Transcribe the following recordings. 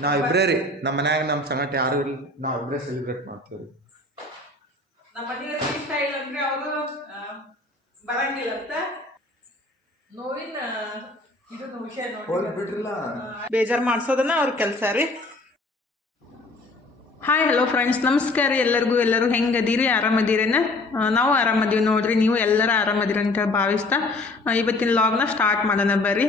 ನಾವಿಬ್ರೇ ರೀ. ನಮ್ಮ ಮನ್ಯಾಗ ನಮ್ಮ ಸಂಗಟ ಯಾರು ಇಲ್ಲ, ನಾವಿಬ್ರೇ ಸೆಲೆಬ್ರೇಟ್ ಮಾಡ್ತೀವಿ. ನಮ್ಮ ಮನೆಯವ್ರಿಗೆ ಇಷ್ಟ ಇಲ್ಲ ಅಂದ್ರೆ ಅವರು ಬರಂಗಿಲ್ಲ ಅಂತ ನೋವಿನ ಇದು ವಿಷಯ ನೋಡಿ ಬಿಟ್ರಿಲ್ಲ, ಬೇಜಾರು ಮಾಡಿಸೋದನ್ನ ಅವ್ರ ಕೆಲಸ ರೀ. ಹಾಯ್ ಹಲೋ ಫ್ರೆಂಡ್ಸ್, ನಮಸ್ಕಾರ ರೀ ಎಲ್ಲರಿಗೂ. ಎಲ್ಲರೂ ಹೆಂಗದೀರಿ? ಆರಾಮದೀರೇನ? ನಾವು ಆರಾಮದೀವಿ ನೋಡ್ರಿ. ನೀವು ಎಲ್ಲರೂ ಆರಾಮದೀರಿ ಅಂತ ಭಾವಿಸ್ತಾ ಇವತ್ತಿನ ಲಾಗ್ನ ಸ್ಟಾರ್ಟ್ ಮಾಡೋಣ ಬರ್ರಿ.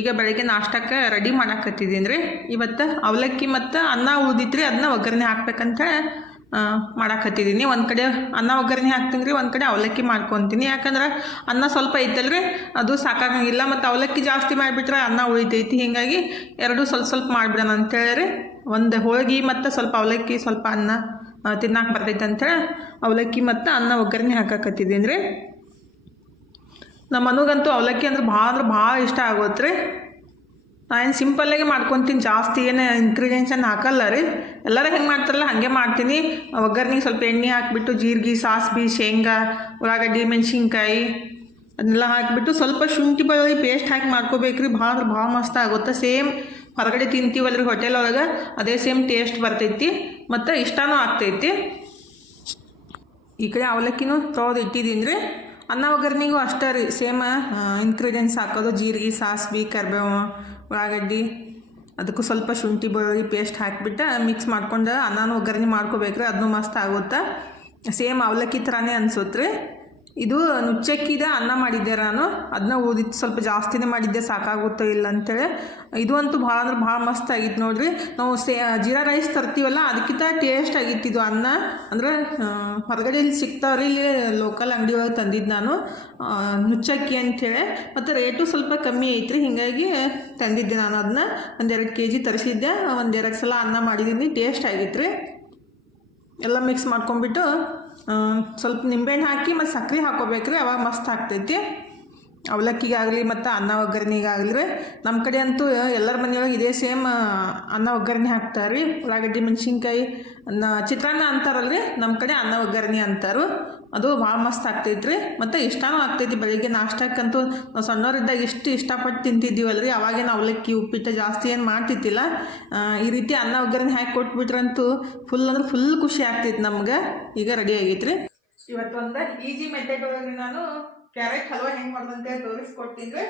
ಈಗ ಬೆಳಗ್ಗೆ ನಾಷ್ಟಕ್ಕೆ ರೆಡಿ ಮಾಡಾಕತ್ತಿದ್ದೀನಿ ರೀ. ಇವತ್ತು ಅವಲಕ್ಕಿ ಮತ್ತು ಅನ್ನ ಉಳ್ದಿತ್ರಿ, ಅದನ್ನ ಒಗ್ಗರಣೆ ಹಾಕ್ಬೇಕಂತ ಮಾಡಾಕತ್ತಿದ್ದೀನಿ. ಒಂದು ಕಡೆ ಅನ್ನ ಒಗ್ಗರಣೆ ಹಾಕ್ತೀನಿ ರೀ, ಒಂದು ಕಡೆ ಅವಲಕ್ಕಿ ಮಾಡ್ಕೊತೀನಿ. ಯಾಕಂದ್ರೆ ಅನ್ನ ಸ್ವಲ್ಪ ಐತಲ್ರಿ, ಅದು ಸಾಕಾಗಂಗಿಲ್ಲ. ಮತ್ತು ಅವಲಕ್ಕಿ ಜಾಸ್ತಿ ಮಾಡಿಬಿಟ್ರೆ ಅನ್ನ ಉಳಿತೈತಿ. ಹೀಗಾಗಿ ಎರಡು ಸ್ವಲ್ಪ ಸ್ವಲ್ಪ ಮಾಡಿಬಿಡೋಣ ಅಂತೇಳಿ ಒಂದು ಹೋಳಿಗೆ ಮತ್ತು ಸ್ವಲ್ಪ ಅವಲಕ್ಕಿ ಸ್ವಲ್ಪ ಅನ್ನ ತಿನ್ನಕ್ಕೆ ಬರ್ತೈತೆ ಅಂಥೇಳಿ ಅವಲಕ್ಕಿ ಮತ್ತು ಅನ್ನ ಒಗ್ಗರಣೆ ಹಾಕಕತ್ತಿದ್ದೀನಿ ರೀ. ನಮ್ಮ ಮನೆಗಂತೂ ಅವಲಕ್ಕಿ ಅಂದ್ರೆ ಭಾಳ ಇಷ್ಟ ಆಗೋತ್ತು ರೀ. ನಾನು ಸಿಂಪಲ್ಲಾಗೆ ಮಾಡ್ಕೊತೀನಿ, ಜಾಸ್ತಿ ಏನು ಇಂಗ್ರೀಡಿಯೆಂಟ್ಸ್ ಹಾಕಲ್ಲ ರೀ. ಎಲ್ಲರೂ ಹೆಂಗೆ ಮಾಡ್ತಾರಲ್ಲ ಹಾಗೆ ಮಾಡ್ತೀನಿ. ಒಗ್ಗರಣೆಗೆ ಸ್ವಲ್ಪ ಎಣ್ಣೆ ಹಾಕಿಬಿಟ್ಟು ಜೀರಿಗೆ, ಸಾಸಿವೆ, ಶೇಂಗಾ, ಉಳ್ಳಾಗಡ್ಡಿ, ಮೆಣಸಿನ್ಕಾಯಿ ಅದನ್ನೆಲ್ಲ ಹಾಕಿಬಿಟ್ಟು ಸ್ವಲ್ಪ ಶುಂಠಿ ಬೆಳ್ಳುಳ್ಳಿ ಪೇಸ್ಟ್ ಹಾಕಿ ಮಾಡ್ಕೋಬೇಕ್ರಿ. ಭಾಳ ಮಸ್ತ್ ಆಗುತ್ತೆ. ಸೇಮ್ ಹೊರಗಡೆ ತಿಂತೀವಲ್ರಿ ಹೋಟೆಲ್ ಒಳಗೆ, ಅದೇ ಸೇಮ್ ಟೇಸ್ಟ್ ಬರ್ತೈತಿ ಮತ್ತು ಇಷ್ಟನೂ ಆಗ್ತೈತಿ. ಈ ಕಡೆ ಅವಲಕ್ಕಿನೂ ತೊಳೆದು ಇಟ್ಟಿದ್ದೀನಿ ರೀ. ಅನ್ನ ಒಗ್ಗರಣೆಗೂ ಅಷ್ಟೇ ರೀ, ಸೇಮ್ ಇಂಗ್ರೀಡಿಯೆಂಟ್ಸ್ ಹಾಕೋದು ಜೀರಿಗೆ, ಸಾಸಿವೆ, ಕರಿಬೇವು, ಉಳ್ಳಾಗಡ್ಡಿ, ಅದಕ್ಕೂ ಸ್ವಲ್ಪ ಶುಂಠಿ ಬೆಳ್ಳುಳ್ಳಿ ಪೇಸ್ಟ್ ಹಾಕಿಬಿಟ್ಟು ಮಿಕ್ಸ್ ಮಾಡ್ಕೊಂಡು ಅನ್ನನೂ ಒಗ್ಗರಣೆ ಮಾಡ್ಕೋಬೇಕ್ರಿ. ಅದನ್ನೂ ಮಸ್ತ್ ಆಗುತ್ತೆ. ಸೇಮ್ ಅವಲಕ್ಕಿ ಥರನೇ ಅನ್ಸುತ್ತೆ ರೀ. ಇದು ನುಚ್ಚಕ್ಕಿದ ಅನ್ನ ಮಾಡಿದ್ದೆ ನಾನು, ಅದನ್ನ ಉಳಿದಿತ್ತು, ಸ್ವಲ್ಪ ಜಾಸ್ತಿನೇ ಮಾಡಿದ್ದೆ, ಸಾಕಾಗುತ್ತೋ ಇಲ್ಲ ಅಂಥೇಳಿ. ಇದು ಅಂತೂ ಭಾಳ ಮಸ್ತ್ ಆಗಿತ್ತು ನೋಡಿರಿ. ನಾವು ಜೀರಾ ರೈಸ್ ತರ್ತೀವಲ್ಲ ಅದಕ್ಕಿಂತ ಟೇಸ್ಟ್ ಆಗಿತ್ತು ಇದು ಅನ್ನ. ಅಂದ್ರೆ ಹೊರಗಡೆ ಇಲ್ಲಿ ಸಿಗ್ತಾವ್ರಿ, ಇಲ್ಲಿ ಲೋಕಲ್ ಅಂಗಡಿ ಒಳಗೆ ತಂದಿದ್ದು ನಾನು ನುಚ್ಚಕ್ಕಿ ಅಂಥೇಳಿ. ಮತ್ತು ರೇಟು ಸ್ವಲ್ಪ ಕಮ್ಮಿ ಐತ್ರಿ, ಹೀಗಾಗಿ ತಂದಿದ್ದೆ ನಾನು. ಅದನ್ನ 1-2 kg ತರಿಸಿದ್ದೆ, 1-2 ಸಲ ಅನ್ನ ಮಾಡಿದ್ದೀನಿ. ಟೇಸ್ಟ್ ಆಗಿತ್ತು ರೀ. ಎಲ್ಲ ಮಿಕ್ಸ್ ಮಾಡ್ಕೊಂಬಿಟ್ಟು ಸ್ವಲ್ಪ ನಿಂಬೆಹಣ್ಣು ಹಾಕಿ ಮತ್ತು ಸಕ್ಕರೆ ಹಾಕೋಬೇಕ್ರಿ, ಅವಾಗ ಮಸ್ತ್ ಆಗ್ತೈತಿ ಅವಲಕ್ಕಿಗಾಗಲಿ ಮತ್ತು ಅನ್ನ ಒಗ್ಗರಣೆಗಾಗಲಿ ರೀ. ನಮ್ಮ ಕಡೆ ಅಂತೂ ಎಲ್ಲರ ಮನೆಯೊಳಗೆ ಇದೇ ಸೇಮ್ ಅನ್ನ ಒಗ್ಗರಣೆ ಹಾಕ್ತಾರೆ ರೀ. ಉಳ್ಳಾಗಡ್ಡಿ, ಮೆಣಸಿನ್ಕಾಯಿ, ಚಿತ್ರಾನ್ನ ಅಂತಾರಲ್ರಿ, ನಮ್ಮ ಕಡೆ ಅನ್ನ ಒಗ್ಗರಣೆ ಅಂತಾರೆ. ಅದು ಭಾಳ ಮಸ್ತ್ ಆಗ್ತೈತೆ ರೀ. ಮತ್ತು ಇಷ್ಟನೂ ಆಗ್ತೈತಿ. ಬೆಳಿಗ್ಗೆ ನಾಷ್ಟಕ್ಕಂತೂ ನಾವು ಸಣ್ಣವರಿದ್ದಾಗ ಇಷ್ಟಪಟ್ಟು ತಿಂತಿದ್ದೀವಲ್ರಿ. ಅವಾಗೇನು ಅವಲಕ್ಕಿ ಉಪ್ಪಿಟ್ಟು ಜಾಸ್ತಿ ಏನು ಮಾಡ್ತಿದ್ದಿಲ್ಲ. ಈ ರೀತಿ ಅನ್ನ ಒಗ್ಗರಣೆ ಹಾಕಿ ಕೊಟ್ಬಿಟ್ರಂತೂ ಫುಲ್ ಖುಷಿ ಆಗ್ತೈತಿ ನಮ್ಗೆ. ಈಗ ರೆಡಿ ಆಗೈತೆ ರೀ. ಇವತ್ತೊಂದು ಈಜಿ ಮೆಥಡ್ ಒಳಗೆ ನಾನು ಕ್ಯಾರೆಟ್ ಹಲ್ವಾ ಹೆಂಗೆ ಮಾಡೋದಂತೆ ತೋರಿಸ್ಕೊಡ್ತೀನಿ ರೀ.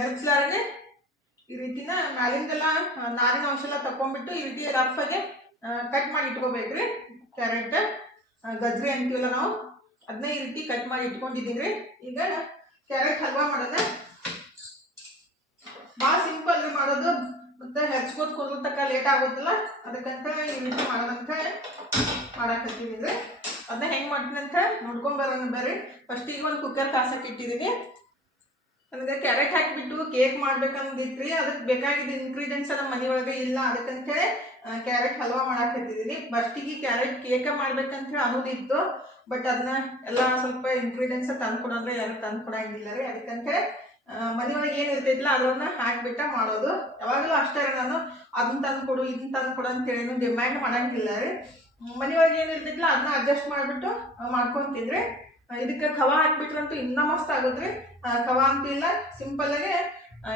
ಹೆರ್ಚ್ಲಾರದೆ ಈ ರೀತಿನ ಮ್ಯಾಲಿಂದೆಲ್ಲ ನಾರಿನ ಅಂಶ ಎಲ್ಲ ತಗೊಂಡ್ಬಿಟ್ಟು ಈ ರೀತಿ ರಫಾಗೆ ಕಟ್ ಮಾಡಿ ಇಟ್ಕೋಬೇಕ್ರಿ. ಕ್ಯಾರೆಟ್ ಗಜ್ರಿ ಅಂತೀವಲ್ಲ ನಾವು, ಅದನ್ನ ಈ ರೀತಿ ಕಟ್ ಮಾಡಿ ಇಟ್ಕೊಂಡಿದ್ದೀನಿ ರೀ. ಈಗ ಕ್ಯಾರೆಟ್ ಹಲ್ವಾ ಮಾಡೋಣ. ಭಾಳ ಸಿಂಪಲ್ ರೀ ಮಾಡೋದು, ಮತ್ತು ಹೆಚ್ಕೋತ ಕುದಿರ್ತಕ್ಕ ಲೇಟ್ ಆಗೋದಿಲ್ಲ. ಅದಕ್ಕಂತ ಈ ರೀತಿ ಮಾಡೋದಂತ ಮಾಡಾಕತ್ತೀನಿ ರೀ. ಅದನ್ನ ಹೆಂಗೆ ಮಾಡ್ತೀನಿ ಅಂತ ನೋಡ್ಕೊಂಬರೋಣ ಬರ್ರಿ. ಫಸ್ಟಿಗೆ ಒಂದು ಕುಕ್ಕರ್ ಕಾಸಕ್ಕೆ ಇಟ್ಟಿದ್ದೀನಿ. ಅದಕ್ಕೆ ಕ್ಯಾರೆಟ್ ಹಾಕಿಬಿಟ್ಟು ಕೇಕ್ ಮಾಡ್ಬೇಕಂದಿತ್ತು ರೀ. ಅದಕ್ಕೆ ಬೇಕಾಗಿದ್ದ ಇಂಗ್ರೀಡಿಯೆಂಟ್ಸ್ ನಮ್ಮ ಮನೆಯೊಳಗೆ ಇಲ್ಲ, ಅದಕ್ಕಂತೇಳಿ ಕ್ಯಾರೆಟ್ ಹಲ್ವಾ ಮಾಡಾಕತ್ತಿದ್ದೀನಿ. ಫಸ್ಟಿಗೆ ಕ್ಯಾರೆಟ್ ಕೇಕ ಮಾಡ್ಬೇಕಂತೇಳಿ ಅನ್ನೋದಿತ್ತು, ಬಟ್ ಅದನ್ನ ಎಲ್ಲ ಸ್ವಲ್ಪ ಇಂಗ್ರೀಡಿಯೆಂಟ್ಸ್ ತಂದ್ಕೊಡಂದ್ರೆ ಯಾರು ತಂದ್ಕೊಡಂಗಿಲ್ಲ ರೀ. ಅದಕ್ಕಂತೇಳಿ ಮನೆಯೊಳಗೆ ಏನು ಇರ್ತೈತಿಲ್ಲ ಅದನ್ನ ಹಾಕಿಬಿಟ್ಟ ಮಾಡೋದು. ಯಾವಾಗಲೂ ಅಷ್ಟೇ ರೀ, ನಾನು ಅದನ್ನ ತಂದ್ಕೊಡು ಇದನ್ನ ತಂದ್ಕೊಡು ಅಂತೇಳಿ ಡಿಮ್ಯಾಂಡ್ ಮಾಡಂಗಿಲ್ಲ ರೀ. ಮನೆಯೊಳಗೆ ಏನು ಇರ್ತೈತಿಲ್ಲ ಅದನ್ನ ಅಡ್ಜಸ್ಟ್ ಮಾಡಿಬಿಟ್ಟು ಮಾಡ್ಕೊತಿದ್ರಿ. ಇದಕ್ಕೆ ಖವಾ ಹಾಕ್ಬಿಟ್ರಂತೂ ಇನ್ನೂ ಮಸ್ತ್ ಆಗೋದ್ರಿ. ಖವಾ ಅಂತಿಲ್ಲ, ಸಿಂಪಲ್ಲಾಗೆ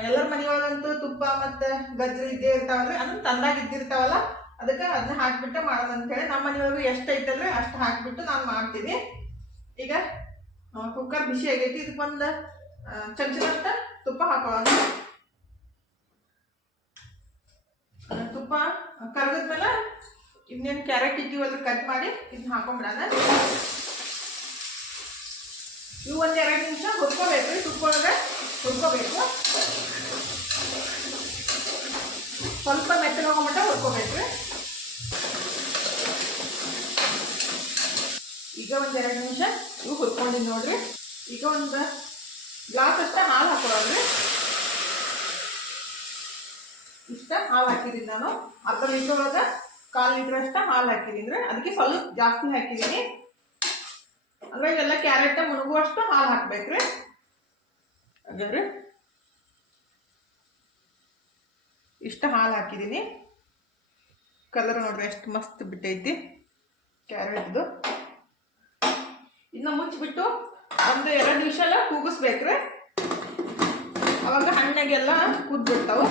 ಎಲ್ಲರ ಮನೆಯೊಳಗಂತೂ ತುಪ್ಪ ಮತ್ತು ಗಜ್ರಿ ಇದ್ದೇ ಇರ್ತಾವಲ್ರಿ, ಅದನ್ನ ತಂದಾಗ ಇದ್ದಿರ್ತಾವಲ್ಲ, ಅದಕ್ಕೆ ಅದನ್ನ ಹಾಕಿಬಿಟ್ಟು ಮಾಡೋದು ಅಂತೇಳಿ. ನಮ್ಮ ಮನೆಯೊಳಗೆ ಎಷ್ಟು ಐತಲ್ರಿ ಅಷ್ಟು ಹಾಕಿಬಿಟ್ಟು ನಾನು ಮಾಡ್ತೀನಿ. ಈಗ ಕುಕ್ಕರ್ ಬಿಸಿ ಆಗೈತಿ. ಇದಕ್ಕೊಂದು ಚಮಚದಷ್ಟ ತುಪ್ಪ ಹಾಕೊಳ್ಳೋಣ. ತುಪ್ಪ ಕರಗಿದ್ಮೇಲೆ ಇನ್ನೇನು ಕ್ಯಾರೆಟ್ ಇದ್ದೀವಲ್ಲ ಕಟ್ ಮಾಡಿ ಇದನ್ನ ಹಾಕೊಂಡ್ಬಿಡೋಣ. ಇವು 1-2 ನಿಮಿಷ ಹುರ್ಕೋಬೇಕು ರೀ. ತುಪ್ಪೊಳಗೆ ಹುರ್ಕೋಬೇಕು, ಸ್ವಲ್ಪ ಮೆತ್ತಗಾಗೋಮಟ್ಟ ಹುರ್ಕೋಬೇಕು ರೀ. ಈಗ 1-2 ನಿಮಿಷ ಇವು ಹುರ್ಕೊಂಡಿದ್ದು ನೋಡ್ರಿ. ಈಗ ಒಂದು ಗ್ಲಾಸ್ ಅಷ್ಟ ಹಾಲು ಹಾಕೊಳ್ಳೋದ್ರಿ. ಇಷ್ಟ ಹಾಲು ಹಾಕಿದ್ದೀನಿ ನಾನು. ಅರ್ಧ ಲೀಟರ್ ಒಳಗೆ 1/4 ಲೀಟರ್ ಅಷ್ಟ ಹಾಲು ಹಾಕಿದ್ದೀನಿ ರೀ. ಅದಕ್ಕೆ ಸ್ವಲ್ಪ ಜಾಸ್ತಿ ಹಾಕಿದ್ದೀನಿ. ಅಂದ್ರೆ ಎಲ್ಲ ಕ್ಯಾರೆಟ್ ಮುಳುಗುವಷ್ಟು ಹಾಲು ಹಾಕ್ಬೇಕ್ರಿ. ಅದೇ ರೀ, ಇಷ್ಟ ಹಾಲು ಹಾಕಿದ್ದೀನಿ. ಕಲರ್ ನೋಡ್ರಿ ಎಷ್ಟು ಮಸ್ತ್ ಬಿಟ್ಟೈತಿ ಕ್ಯಾರೆಟ್ದು. ಇನ್ನು ಮುಚ್ಚಿಬಿಟ್ಟು 1-2 ನಿಮಿಷ ಎಲ್ಲ ಕೂಗಿಸ್ಬೇಕ್ರಿ. ಅವಾಗ ಹಣ್ಣಾಗೆಲ್ಲ ಕುದ್ಬಿಡ್ತಾವೆ.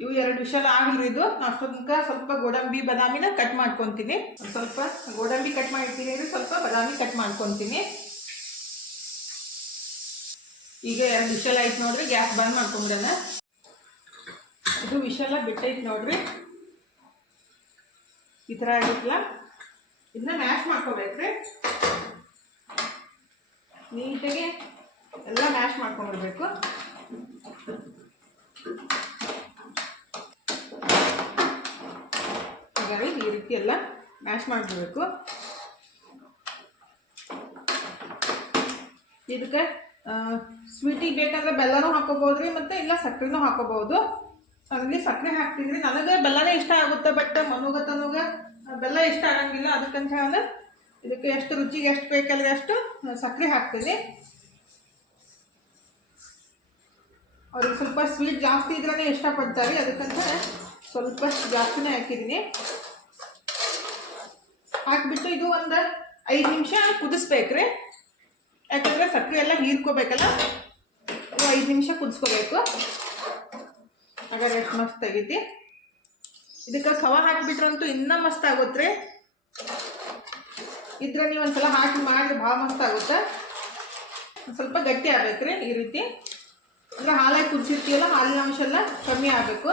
ಇವು 2 ವಿಷಲ್ ಆಗಲಿ. ಇದು ಅಷ್ಟೊಂದು ಸ್ವಲ್ಪ ಗೋಡಂಬಿ ಬಾದಾಮಿನ ಕಟ್ ಮಾಡ್ಕೊತೀನಿ. ಸ್ವಲ್ಪ ಗೋಡಂಬಿ ಕಟ್ ಮಾಡಿರ್ತೀನಿ, ಸ್ವಲ್ಪ ಬಾದಾಮಿ ಕಟ್ ಮಾಡ್ಕೊತೀನಿ. ಈಗ 2 ವಿಷಲ್ ಆಯ್ತು ನೋಡ್ರಿ, ಗ್ಯಾಸ್ ಬಂದ್ ಮಾಡ್ಕೊಂಡ್ರನ. ಇದು ವಿಷಲ್ಲ ಬಿಟ್ಟೈತಿ ನೋಡ್ರಿ, ಈ ಥರ ಆಗಿತ್ತಲ್ಲ. ಇದನ್ನ ಮ್ಯಾಶ್ ಮಾಡ್ಕೋಬೇಕ್ರಿ, ನೀಟಾಗಿ ಎಲ್ಲ ಮ್ಯಾಶ್ ಮಾಡ್ಕೊಂಡ್ಬಿಡ್ಬೇಕು. ಹಾಗಾಗಿ ಈ ರೀತಿ ಎಲ್ಲ ಮ್ಯಾಶ್ ಮಾಡಿಬಿಡ್ಬೇಕು. ಇದಕ್ಕೆ ಸ್ವೀಟಿಗೆ ಬೇಕಂದ್ರೆ ಬೆಲ್ಲನೂ ಹಾಕೋಬೋದ್ರಿ, ಮತ್ತು ಇಲ್ಲ ಸಕ್ಕರೆನೂ ಹಾಕೋಬಹುದು. ಅಲ್ಲಿ ಸಕ್ಕರೆ ಹಾಕ್ತಿದ್ರಿ, ನನಗೆ ಬೆಲ್ಲನೇ ಇಷ್ಟ ಆಗುತ್ತೆ, ಬಟ್ ಮನುಗತನಗ ಬೆಲ್ಲ ಇಷ್ಟ ಆಗಂಗಿಲ್ಲ. ಅದಕ್ಕಂತ ಹೇಳಿ ಇದಕ್ಕೆ ಎಷ್ಟು ರುಚಿಗೆ ಎಷ್ಟು ಬೇಕಂದ್ರೆ ಅಷ್ಟು ಸಕ್ಕರೆ ಹಾಕ್ತೀನಿ. ಅವ್ರಿಗೆ ಸ್ವಲ್ಪ ಸ್ವೀಟ್ ಜಾಸ್ತಿ ಇದ್ರೇ ಇಷ್ಟಪಡ್ತಾರೆ, ಅದಕ್ಕಂತ ಸ್ವಲ್ಪ ಜಾಸ್ತಿನೇ ಹಾಕಿದ್ದೀನಿ. ಹಾಕಿಬಿಟ್ಟು ಇದು ಒಂದು 5 ನಿಮಿಷ ಕುದಿಸ್ಬೇಕ್ರಿ, ಯಾಕಂದರೆ ಸಕ್ಕರೆ ಎಲ್ಲ ಹೀರ್ಕೋಬೇಕಲ್ಲ. 5 ನಿಮಿಷ ಕುದಿಸ್ಕೋಬೇಕು, ಹಾಗಾದ್ರೆ ಎಷ್ಟು ಮಸ್ತ್ ಆಗೈತಿ. ಇದಕ್ಕೆ ಖವ ಹಾಕಿಬಿಟ್ರಂತೂ ಇನ್ನೂ ಮಸ್ತ್ ಆಗುತ್ತೆ ರೀ. ಇದ್ರೆ ನೀವು ಒಂದ್ಸಲ ಹಾಕಿ ಮಾಡಿ ಭಾಳ ಮಸ್ತ್ ಆಗುತ್ತೆ. ಸ್ವಲ್ಪ ಗಟ್ಟಿ ಆಗ್ಬೇಕ್ರಿ ಈ ರೀತಿ. ಅಂದರೆ ಹಾಲಾಗಿ ಕುದಿಸಿರ್ತೀವಲ್ಲ, ಹಾಲಿನ ಅಂಶ ಎಲ್ಲ ಕಮ್ಮಿ ಆಗಬೇಕು,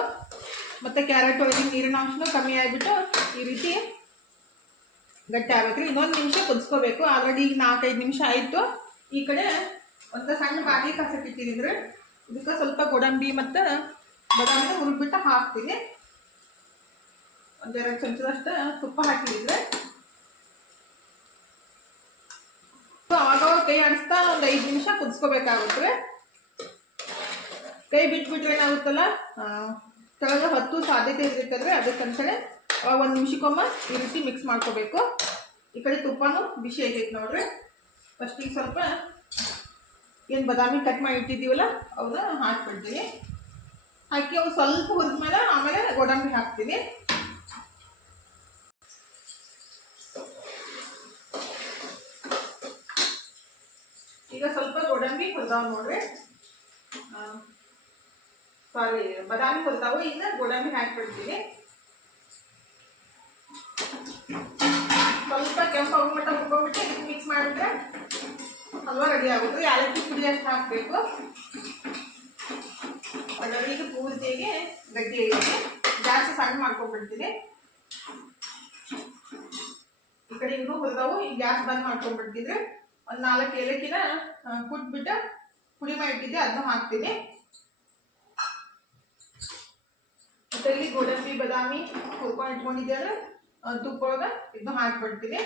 ಮತ್ತು ಕ್ಯಾರೆಟ್ ಒಳಗಿನ ನೀರಿನ ಅಂಶನೂ ಕಮ್ಮಿ ಆಗಿಬಿಟ್ಟು ಈ ರೀತಿ ಗಟ್ಟಿ ಆಗ್ಬೇಕ್ರಿ. ಇನ್ನೊಂದು ನಿಮಿಷ ಕುದಿಸ್ಕೋಬೇಕು. ಆಲ್ರೆಡಿ ಈಗ 4-5 ನಿಮಿಷ ಆಯಿತು. ಈ ಕಡೆ ಒಂದು ಸಣ್ಣ ಬಾಗಿ ಕಸಕ್ಕಿಟ್ಟಿದ್ರೆ ಇದಕ್ಕೆ ಸ್ವಲ್ಪ ಗೋಡಂಬಿ ಮತ್ತು ಬಾದಾಮಿನ ಹುರಿದ್ಬಿಟ್ಟು ಹಾಕ್ತೀನಿ. 1-2 ಚಮಚದಷ್ಟು ತುಪ್ಪ ಹಾಕಿದ್ರೆ ಆವಾಗ ಕೈ ಆಡಿಸ್ತಾ ಒಂದು 5 ನಿಮಿಷ ಕುದಿಸ್ಕೋಬೇಕಾಗುತ್ತೆ. ಕೈ ಬಿಟ್ಬಿಟ್ರೆ ಏನಾಗುತ್ತಲ್ಲ, ಕೆಳಗೆ ಹೊತ್ತು ಸಾಧ್ಯತೆ ಇರಬೇಕಾದ್ರೆ ಅದಕ್ಕಂತೇಳಿ ಅವಾಗ 1 ನಿಮಿಷಕ್ಕೊಮ್ಮ ಈ ರೀತಿ ಮಿಕ್ಸ್ ಮಾಡ್ಕೋಬೇಕು. ಈ ಕಡೆ ತುಪ್ಪನೂ ಬಿಸಿ ಆಗೈತೆ ನೋಡ್ರಿ. ಫಸ್ಟಿಗೆ ಸ್ವಲ್ಪ ಏನು ಬಾದಾಮಿ ಕಟ್ ಮಾಡಿ ಇಟ್ಟಿದ್ದೀವಲ್ಲ ಅವನ್ನ ಹಾಕ್ಬಿಡ್ತೀನಿ. ಹಾಕಿ ಅವು ಸ್ವಲ್ಪ ಹುರಿದ್ಮೇಲೆ ಆಮೇಲೆ ಗೋಡಂಬಿ ಹಾಕ್ತೀನಿ. ಈಗ ಸ್ವಲ್ಪ ಗೋಡಂಬಿ ಹುರಿದಾವ್ ನೋಡ್ರಿ, ಸಾರಿ ಬಾದಾಮಿ ಹುರಿದಾವು. ಈಗ ಗೋಡಂಬಿ ಹಾಕ್ಬಿಡ್ತೀನಿ. ಸ್ವಲ್ಪ ಕೆಂಪು ಮಟ್ಟ ಹುರ್ಕೊಂಡ್ಬಿಟ್ಟು ಇದಕ್ಕೆ ಮಿಕ್ಸ್ ಮಾಡಿದ್ರೆ ಹಲ್ವಾ ರೆಡಿ ಆಗುತ್ತೆ. ಯಾಲಕ್ಕಿ ಪುಡಿ ಅಷ್ಟು ಹಾಕಬೇಕು. ಅದರಲ್ಲಿ ಈಗ ಪೂರ್ತಿಗೆ ಗಟ್ಟಿ ಆಗಿದೆ, ಜಾಸ್ತಿ ಸಣ್ಣ ಮಾಡ್ಕೊಂಡ್ಬಿಡ್ತೀನಿ. ಈ ಕಡೆ ಇನ್ನೂ ಹುರಿದಾವು. ಈಗ ಗ್ಯಾಸ್ ಬಂದ್ ಮಾಡ್ಕೊಂಡ್ಬಿಡ್ತಿದ್ರೆ ಒಂದು 4 ಏಲಕ್ಕಿನ ಕುಟ್ಬಿಟ್ಟು ಪುಡಿ ಮಾಡಿಟ್ಟಿದ್ದೆ ಅದನ್ನು ಹಾಕ್ತೀನಿ. ಮತ್ತೆ ಇಲ್ಲಿ ಗೋಡಂಬಿ ಬಾದಾಮಿ ಹುರ್ಕೊಂಡು ಇಟ್ಕೊಂಡಿದ್ದೆ ಅಂದ್ರೆ ತುಪ್ಪ ಒಳಗೆ ಇದನ್ನು ಹಾಕ್ಬಿಡ್ತೀನಿ.